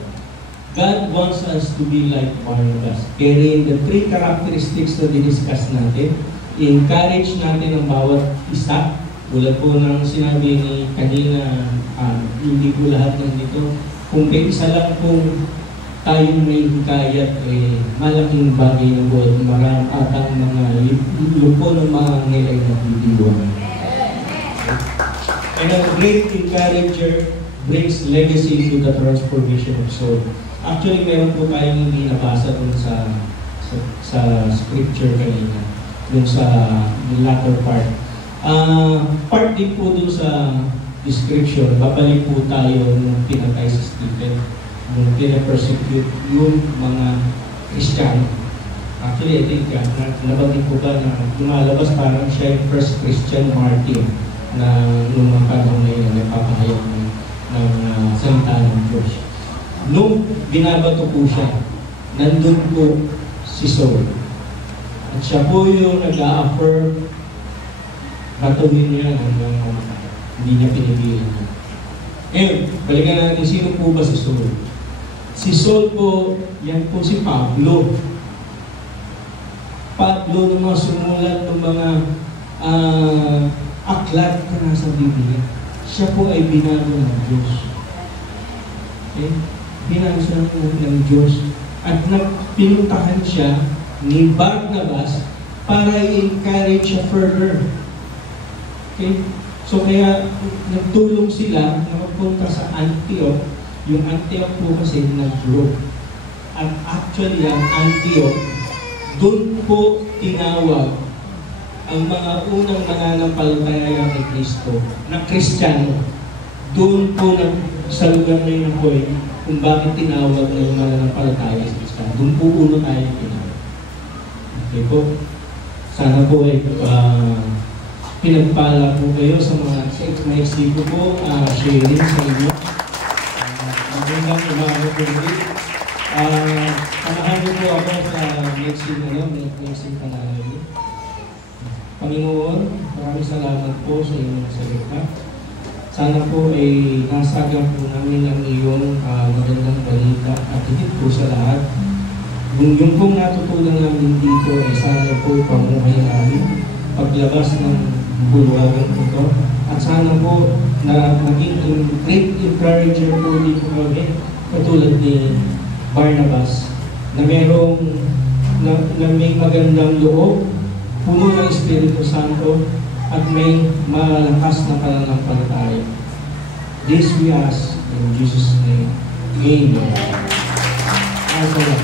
God wants us to be like Barnabas. Carrying the 3 characteristics na diniscuss natin, i-encourage natin ang bawat isa. Tulad po ng sinabi ni kanina, hindi ko lahat nandito. Kung may isa lang pong tayong may hikayat, malaking bagay na po at marami atang mga lupo ng mga ngilay na bibiwan. And a great encourager, brings legacy to the transformation of soul. Actually, meron po tayong hindi nabasa dun sa scripture kanina, dun sa latter part. Part din po dun sa description, babalik po tayo nung pinatay si Stephen, nung pinapersecute yung mga Kristiyano. Actually, I think, nabanggit po ba na lumalabas parang siya yung first Christian martyr na nung mga panahon na yun, nagpapahayag ng salita ng Diyos. Nung binabato po siya, nandun po si Saul. At siya po yung nag-a-offer, batuhin niya hanggang mamatay. Hindi niya pinipilit niya. Ngayon, balikan natin, sino po ba si Saul? Si Saul po, yan po si Pablo. Pablo ng mga sumulat ng mga aklat na nasa Biblia. Siya po ay binago ng Diyos. Okay? Binago siya ng Diyos. At pinuntahan siya ni Barnabas para i-encourage siya further. Okay? So kaya nagtulong sila na magpunta sa Antioch. Yung Antioch po kasi nag-grow. At actually ang Antioch, doon po tinawag ang mga unang mananampalataya kay Kristo na Kristiyano. Doon po sa lugar na yun po kung bakit tinawag na yung mananampalataya sa Kristiyano. Doon po uno tayo tinawag. Okay po? Sana po ay pinagpala po kayo sa mga maiksi ko po sharing sa inyo. Magandang umaga po ulit. Samahan niyo po ako sa mixing panalangin. Panginoon, maraming salamat po sa inyong salita. Sana po ay nasagang po namin ang iyong magandang balita at higit po sa lahat. Yung pong natutunan namin dito ay sana po pamuhay namin paglabas ng bulwagan ito. At sana po na maging great encourager po dito kami katulad ni Barnabas na mayroong na may magandang loob, puno ng Espiritu Santo at may malakas na pananampalataya. This we ask in Jesus' name. Amen. Amen.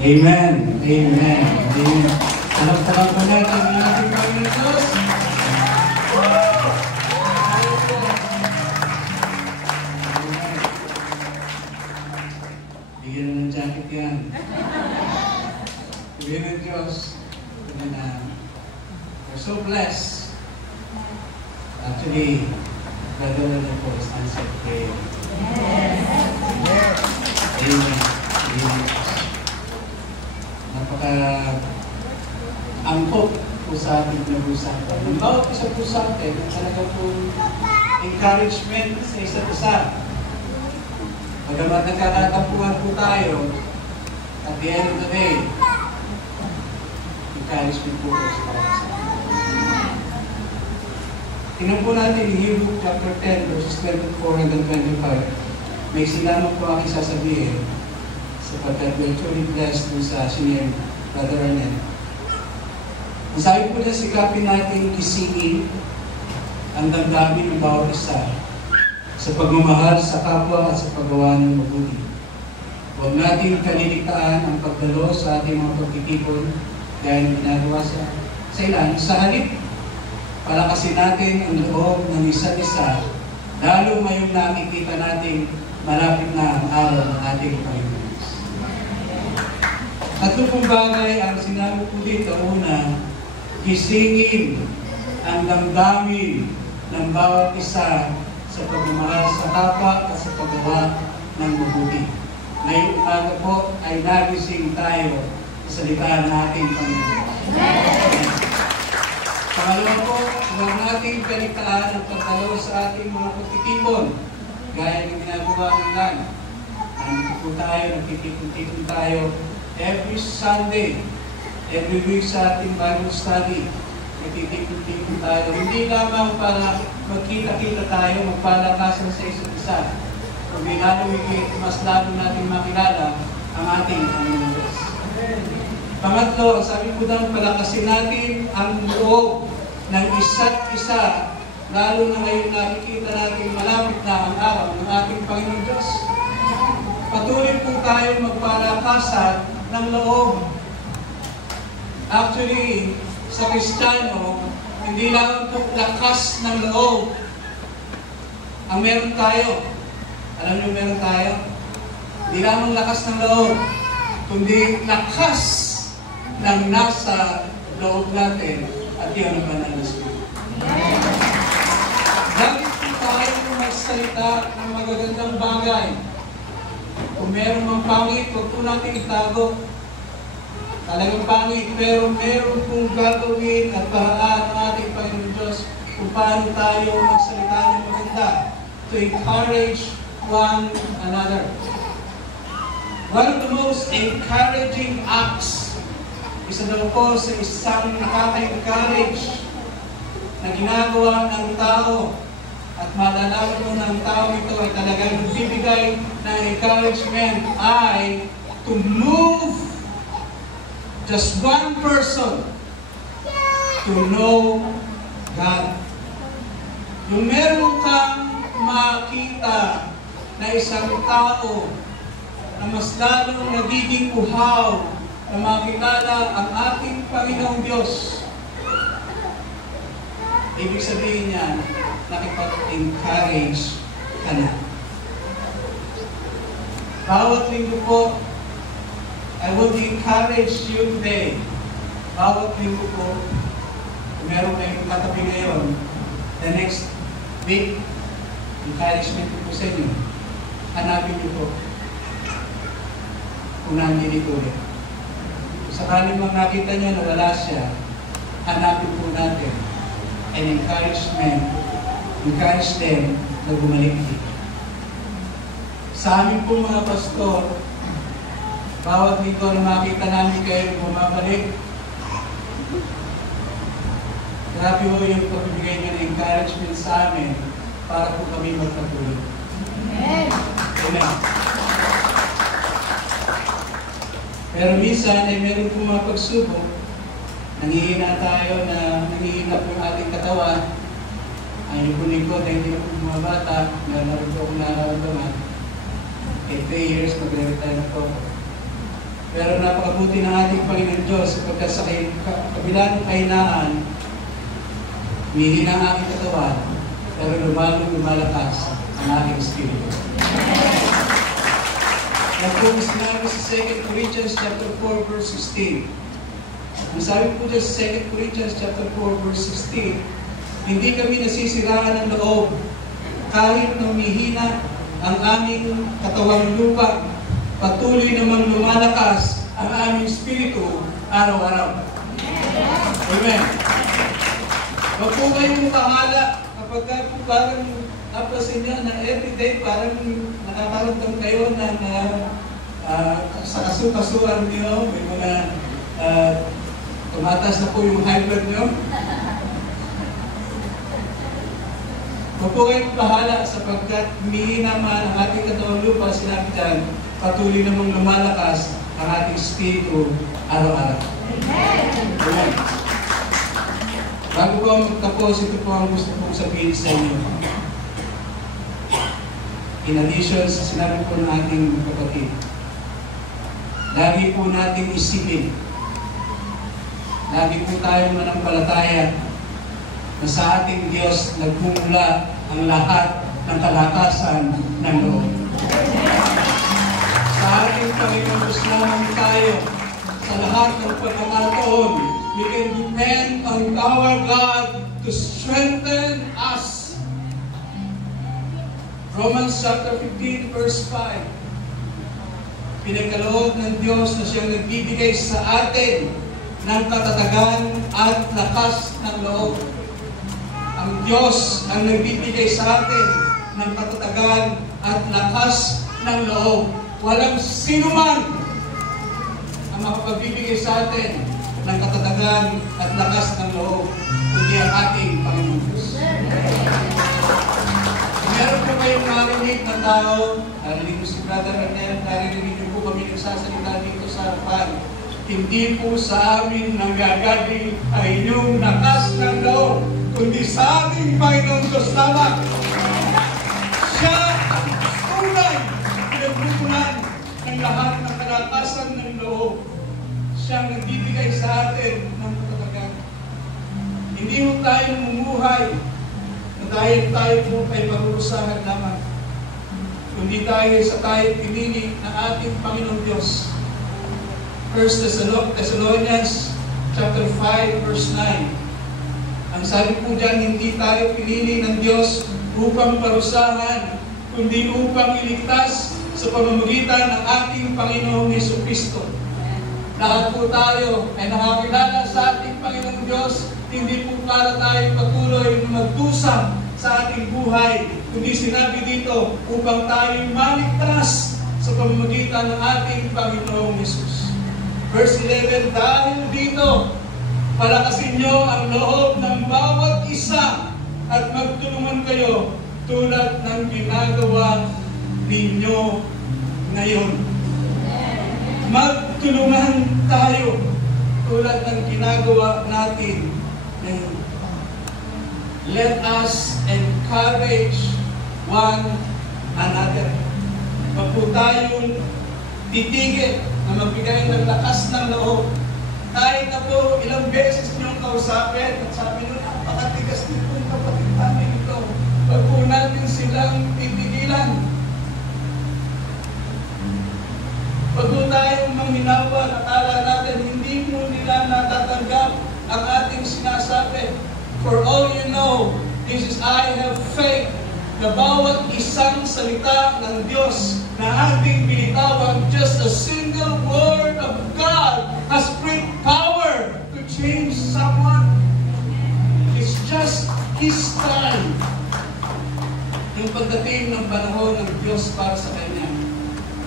Amen. Amen. Alam po natin ang ating Panginoon Diyos. Bigyan na ng jacket yan. Bigyan ng Diyos. We're so blessed. Actually, Brother Renan po is answered prayer. Amen. Amen. Angkop po sa ating pinag-usapan. Ang bawat isa po sa atin, talagang po encouragement sa isa't isa. Bagamat nagkakatampuhan po tayo, at the end of the day, encouragement po sa isa. Tingnan po natin Hebrews chapter 10, verses 24 hanggang 25. May sinama po aking sasabihin sapagkat we're truly blessed dun sa senior Brother Renan. Sabi po na sikapin natin kisingin ang damdamin ng bawat isa sa pagmamahal sa kapwa at sa paggawa ng mabuti. Huwag natin kaliligtaan ang pagdalo sa ating mga pagtitipon dahil ginagawa sa ilan. Sa halip, palakasin natin ang loob ng isa't isa, lalo ngayong nakikita natin malapit na ang araw ng ating Panginoon. At itong bagay ang sinabi po dito una, gisingin ang damdamin ng bawat isa sa pagmamahal sa kapwa at sa paggawa ng mabuti. Ngayong umaga po ay nagising tayo sa salita ng ating Panginoon. Pangalawa po, huwag nating kaligtaan ang pagdalo sa ating mga pagtitipon gaya ng ginagawa ng LAN. Nagtitipon tayo every Sunday. Every week sa ating Bible study, nagtitipon tayo. Hindi lamang para magkita-kita tayo, magpalakasan sa isa't isa. Kung lalo mas lalo natin makilala ang ating Panginoon Diyos. Pangatlo, ang sabi po ng palakasin natin ang loob ng isa't isa, lalo na ngayon nakikita natin malapit na ang araw ng ating Panginoon Diyos. Patuloy po tayo magpalakasan ng loob. Actually, sa Kristiyano, hindi lang po lakas ng loob ang meron tayo. Alam niyo meron tayo? Hindi lamang lakas ng loob, kundi lakas ng nasa loob natin at yun ang banal na Espiritu. Lagi po tayo magsalita ng magagandang bagay. Kung meron mang pangit, huwag po natin itago. Talagang pangit, pero meron pong gagawin at paraan ng ating Panginoon Diyos kung paano tayo magsalita ng maganda to encourage one another. One of the most encouraging acts, isa daw po sa isang nakaka-encourage na ginagawa ng tao at malalaman mo ng tao ito ay talagang bibigay ng encouragement ay to move just one person to know God. Yung meron kang makita na isang tao na mas lalong nagiging uhaw na makilala ang ating Panginoong Diyos, ibig sabihin niya, nakipag-encourage ka na. Bawat linggo po, I would encourage you today. Bawat linggo po, kung meron kayong katabi ngayon, the next week, encouragement po sa inyo. Hanapin niyo po kung nandinig ulit. Kung sakaling mang nakita niyo na wala siya, hanapin po natin an encouragement, encourage them na bumalik dito. Sa amin po mga pastor, bawat linggo na makita namin kayo bumabalik, grabe po yung pagbibigay niyo ng encouragement sa amin para po kami magpatuloy. Amen. Amen. Pero minsan ay meron po mga pagsubok, nangihina tayo na nangihina po yung ating katawan. Ayun po lingkod na hindi na po bumabata, naroon po akong nararamdaman. 3 years, magre-retire na po. Pero napakabuti ng ating Panginoon Diyos sapagkat sa kabila ng kahinaan, humihina ang aking katawan, pero lumalakas ang aking espiritu. Yan po ang sinabi sa 2 Corinthians chapter 4 verse 16. Ang sabi po dyan sa 2 Corinthians chapter 4 verse 16, hindi kami nasisiraan ng loob kahit na humihina ang aming katawang lupa, patuloy namang lumalakas ang aming espiritu araw-araw. Amen. Huwag po kayong bahala kapag po parang napasin niyo na everyday parang nakakaramdam kayo ng sa kasukasuan niyo, may mga tumatas na po yung high blood niyo. Huwag po kayong bahala sapagkat humihina man ang ating katawang lupa, sinabi dyan, patuloy namang lumalakas ang ating espiritu araw-araw. Amen. Bago po magtapos, ito po ang gusto kong sabihin sa inyo. In addition sa sinabi po ng ating kapatid, lagi po nating isipin, lagi po tayong manampalataya na sa ating Diyos nagmumula ang lahat ng kalakasan ng loob. Sa ating Panginoon Diyos naman tayo, sa lahat ng pagkakataon, we can depend on our God to strengthen us. Romans chapter 15 verse 5. Pinagkaloob ng Diyos na siyang nagbibigay sa atin ng katatagan at lakas ng loob. Ang Diyos ang nagbibigay sa atin ng katatagan at lakas ng loob. Walang sino man ang makapagbibigay sa atin ng katatagan at lakas ng loob, kundi ang ating Panginoon Diyos. Meron po kayong narinig na tao, narinig ko si Brother Arnel, narinig niyo po kami nagsasalita dito sa harapan. hindi po sa amin nanggagaling ang inyong lakas ng loob, kundi sa ating Panginoong Diyos lamang. Siya ang tunay pinagbubunan ng lahat ng kalakasan ng loob. Siya ang nagbibigay sa atin ng katatagan. Hindi mo tayo mumuhay na dahil tayo po ay parurusahan lamang, kundi tayo sa tayo pinili ng ating Panginoong Diyos. 1 Thessalonians chapter 5 verse 9. Ang sabi po dyan, hindi tayo pinili ng Diyos upang parusahan, kundi upang iligtas sa pamamagitan ng ating Panginoong Jesucristo. Lahat po tayo ay nakakilala sa ating Panginoong Diyos, hindi po para tayo patuloy na magdusa sa ating buhay, kundi sinabi dito upang tayo maligtas sa pamamagitan ng ating Panginoong Yesus. Verse 11, dahil dito, palakasin nyo ang loob ng bawat isa at magtulungan kayo tulad ng ginagawa ninyo ngayon. Magtulungan tayo tulad ng ginagawa natin ngayon. Let us encourage one another. Huwag po tayong titigil na magbigay ng lakas ng loob. Kahit na po ilang beses niyong kausapin at sabi nyo, napakatigas din po yung kapatid namin ito. Huwag po natin silang titigilan. Huwag po tayong manghinawa at akala natin hindi mo nila natatanggap ang ating sinasabi. For all you know, this is I have faith na bawat isang salita ng Diyos na ating binitawan, just a single word of God has great power to change someone. It's just His time. Yung pagdating ng panahon ng Diyos para sa Kanya,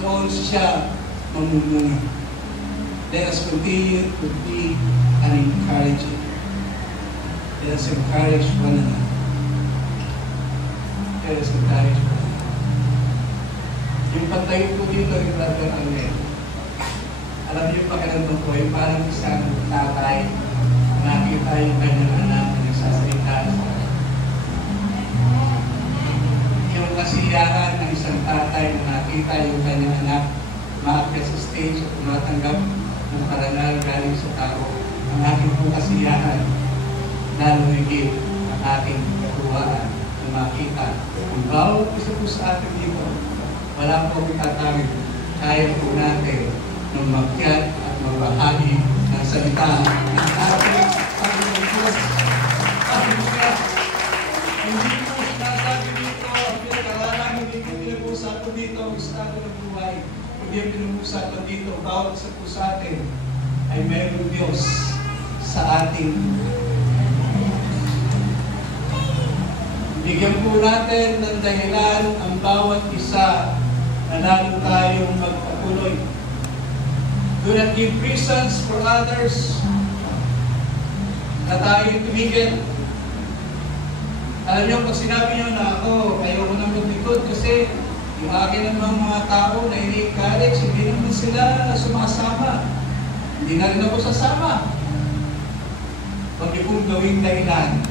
doon siya mamumuno. Let us continue to be an encourager. Let us encourage one another. Let us encourage one another. Yung pagtayo po dito ng Brother Angel, alam niyo pakiramdam ko, yung parang isang tatay, nakita yung kanyang anak na nagsasalita sa kanya. Yung kasiyahan ng isang tatay na nakita yung kanyang anak maakyat sa stage at tumatanggap ng parangal galing sa tao, ang aking po kasiyahan, lalo higit ang ating katuwaan na makita kung bawat isa po sa atin dito, wala po itatawid. Kaya po natin na makyat at magbahagi ng salita ng ating Panginoon Diyos. Hindi po sinasabi dito ang pinag-aralan, hindi po pinag-uusapan dito ang estado ng buhay. Hindi ang pinag-uusapan dito, bawat isa po sa atin ay mayroong Diyos sa ating bigyan po natin ng dahilan ang bawat isa na lalo tayong magpatuloy. Do not give reasons for others na tayo tumigil. Alam niyo, pag sinabi niyo na ako, ayaw ko nang maglikod kasi yung akin namang mga tao na ini-encourage, hindi naman sila sumasama. Hindi na rin ako sasama. Huwag niyo pong gawing dahilan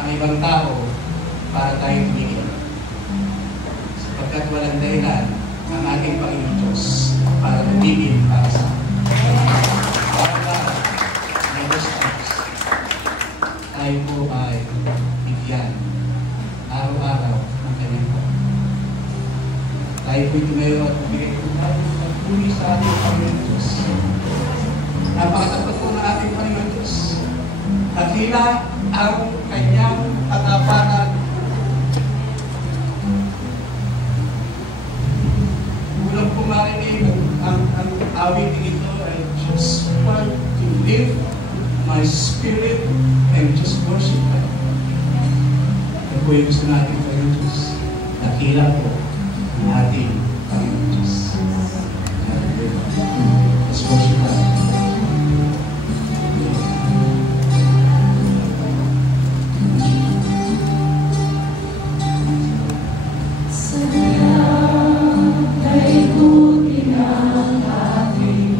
ang ibang tao para tayo tumigil. Sapagkat walang dahilan ang ating Panginoon Diyos para tumigil para sa tayo po ay bigyan araw-araw ng kanyang Panginoon. Tayo po'y tumayo at bigay po tayo pagpuli sa ating Panginoon Diyos. Napakatapat po ng ating Panginoon Diyos. Dakila ang kanyang katapatan. Kulang po marinig ang awitin ito. I just want to live my spirit and just worship God. Ito po yung gusto natin Panginoon Diyos. Dakila po ang ating Panginoon Diyos. Let's worship God. Kay tuti ng ating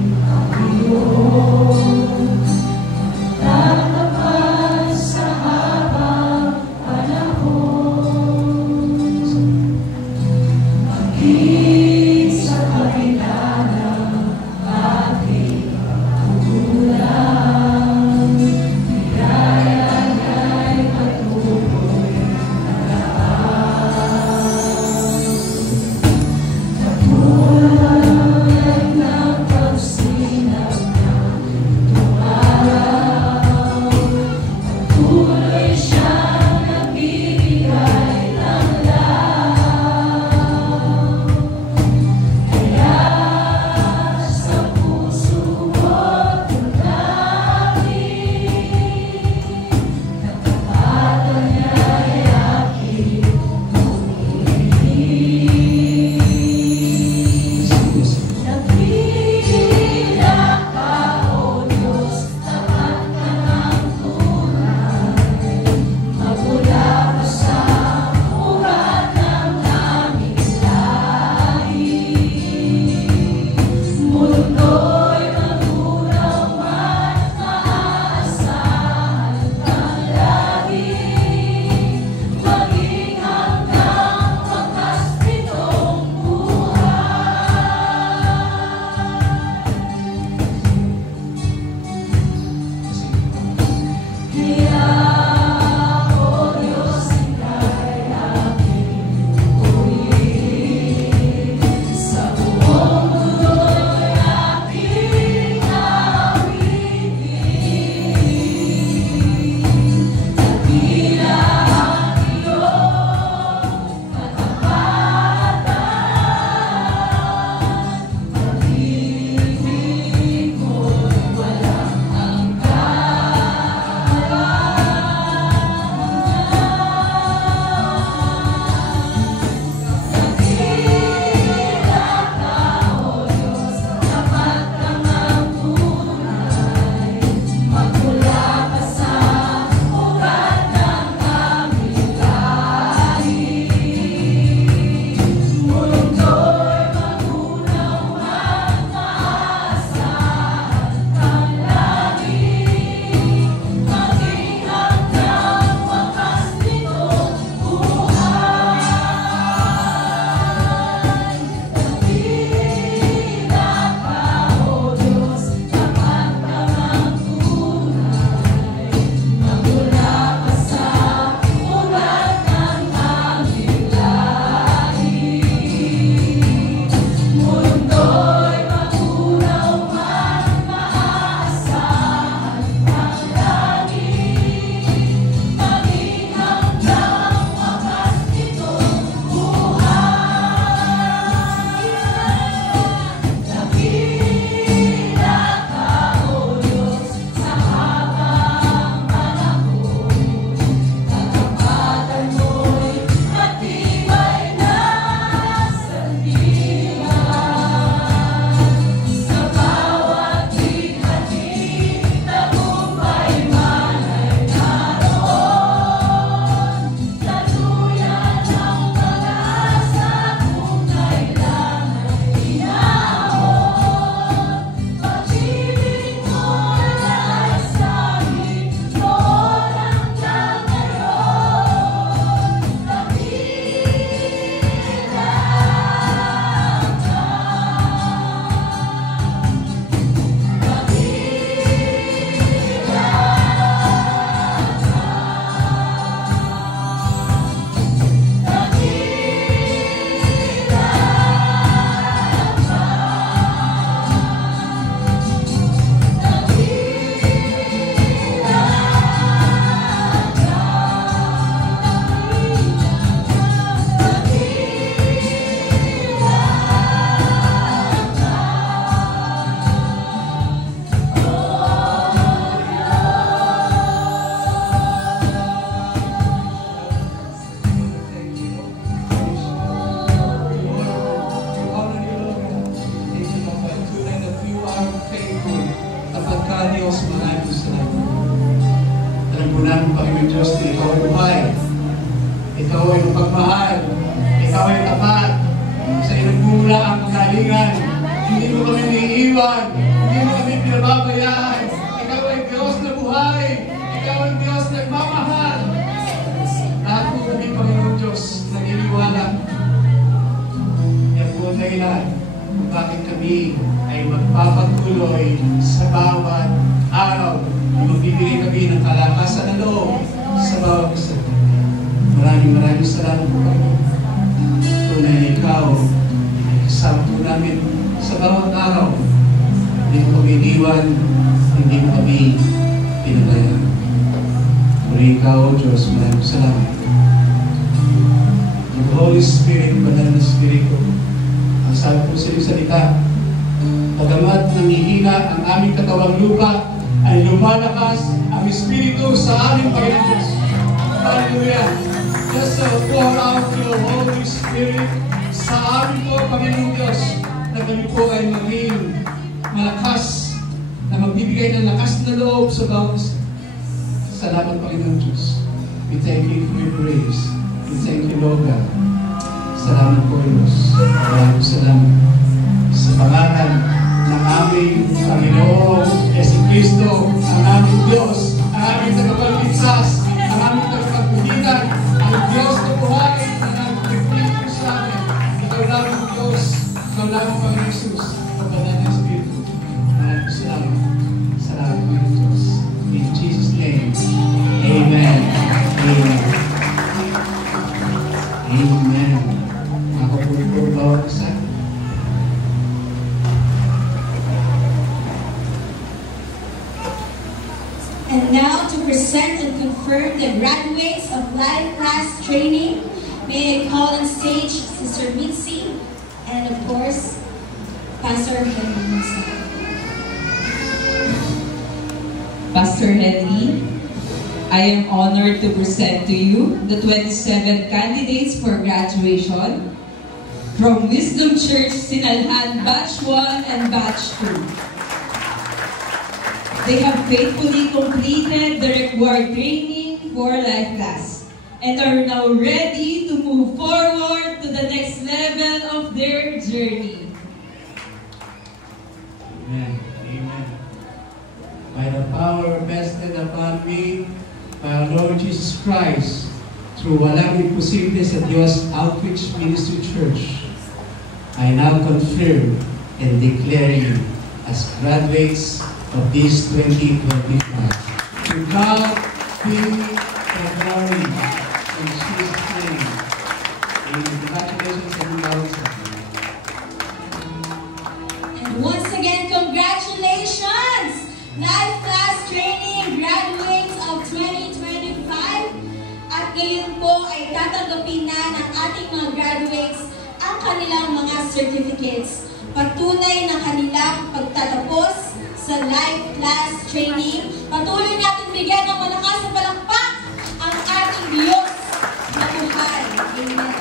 Diyos na ikaw ay buhay. Ikaw ay mapagmahal. Ikaw ay tapat. Sa iyong mula ang kagalingan. Hindi mo kami niiwan. Hindi mo kami pinababayaan. Ikaw ay Diyos na buhay. Ikaw ay Diyos na nagmamahal. Lahat po kami, Panginoon Diyos, naniniwala. dahilan kung bakit kami ay magpapatuloy sa bawat araw na magbibigay kami ng kalakasan na loob sa bawat isa. Maraming salamat po kami. Tunay na ikaw, kasama po namin sa bawat araw. Hindi mo kami iniwan, hindi mo kami pinabayaan. Muli ikaw, Diyos, maraming salamat. Yung Holy Spirit, Banal na Espiritu, ang sabi po sa iyong salita, bagamat nangihina ang aming katawang lupa, ay lumalakas ang Espiritu sa aming Panginoon Diyos. Hallelujah! Just pour out your Holy Spirit sa amin po, Panginoon Diyos, na kami po ay maging malakas, na magbibigay ng lakas na loob sa bawat isa. Salamat, Panginoon Diyos. We thank you for your grace. We thank you, Lord God. Salamat po, Diyos. Maraming salamat sa pangalan ng aming Panginoong Jesucristo, ang aming Diyos, ang aming tagapagligtas, ang aming tagapagpugitan, ang Diyos na buhay na nagpipilito sa amin. Ikaw lamang Diyos, ikaw lamang Panginoon Jesus, ang Banal na Espiritu. Maraming salamat. Salamat, Panginoon Diyos. In Jesus' name, Amen. Amen. Amen. Ako po bawat isa. And now to present and confirm the graduates of Life Class Training, may I call on stage Sister Mitzi and of course, Pastor Henry. Pastor Henry, I am honored to present to you the 27 candidates for graduation from Wisdom Church Sinalhan Batch 1 and Batch 2. They have faithfully completed the required training for Life Class and are now ready to move forward to the next level of their journey. Amen. Amen. By the power vested upon me by our Lord Jesus Christ, through walang imposible sa Diyos Outreach Ministry Church, I now confirm and declare you as graduates of this 2025. To God be the glory in Jesus' name. Amen. Congratulations and welcome. And once again, congratulations! Life Class Training graduates of 2025. At ngayon po ay tatanggapin na ng ating mga graduates ang kanilang mga certificates. Patunay ng kanilang pagtatapos sa Life Class Training. Patuloy natin bigyan ng malakas na palakpak ang ating Diyos na buhay. Amen.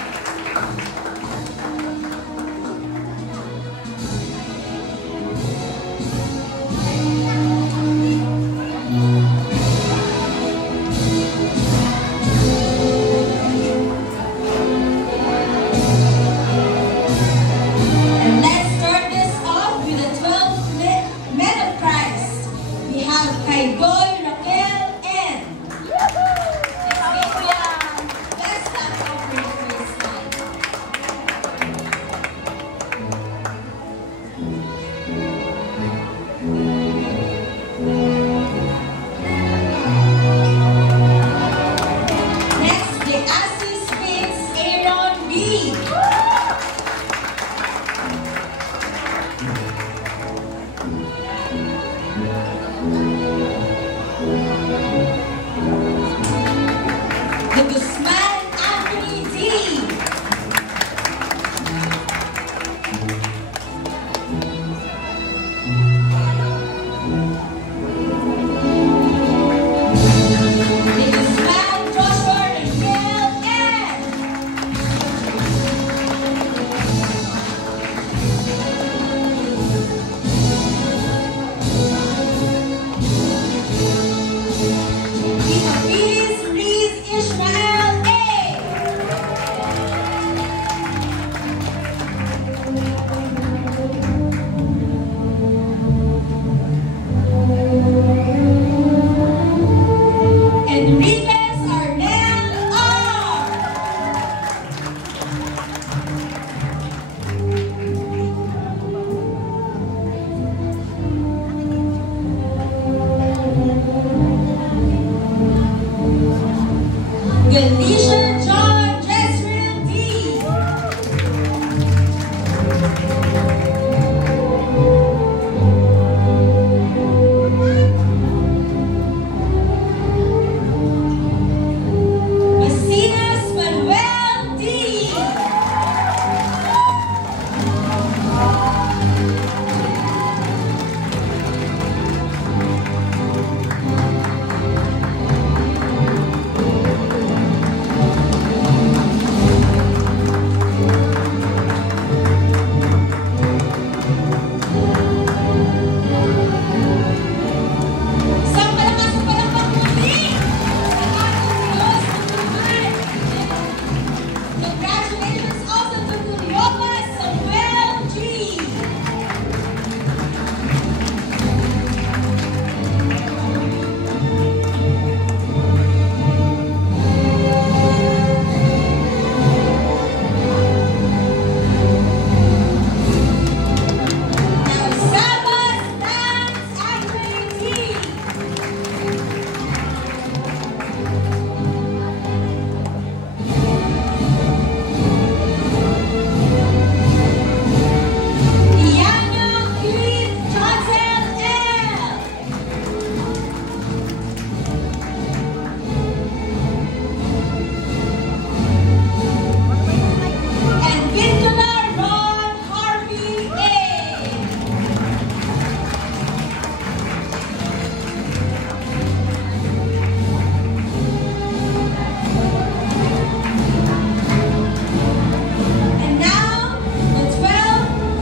Boy, Raquel, and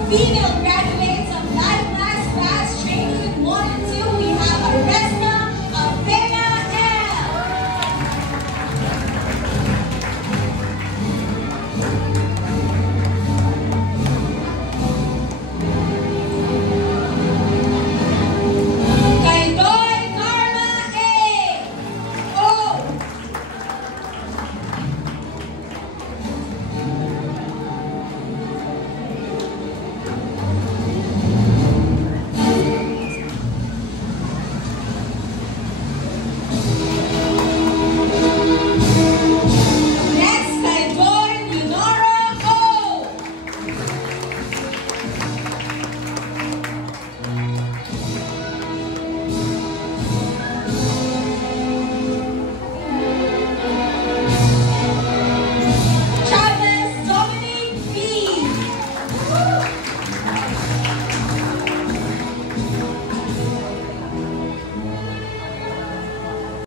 female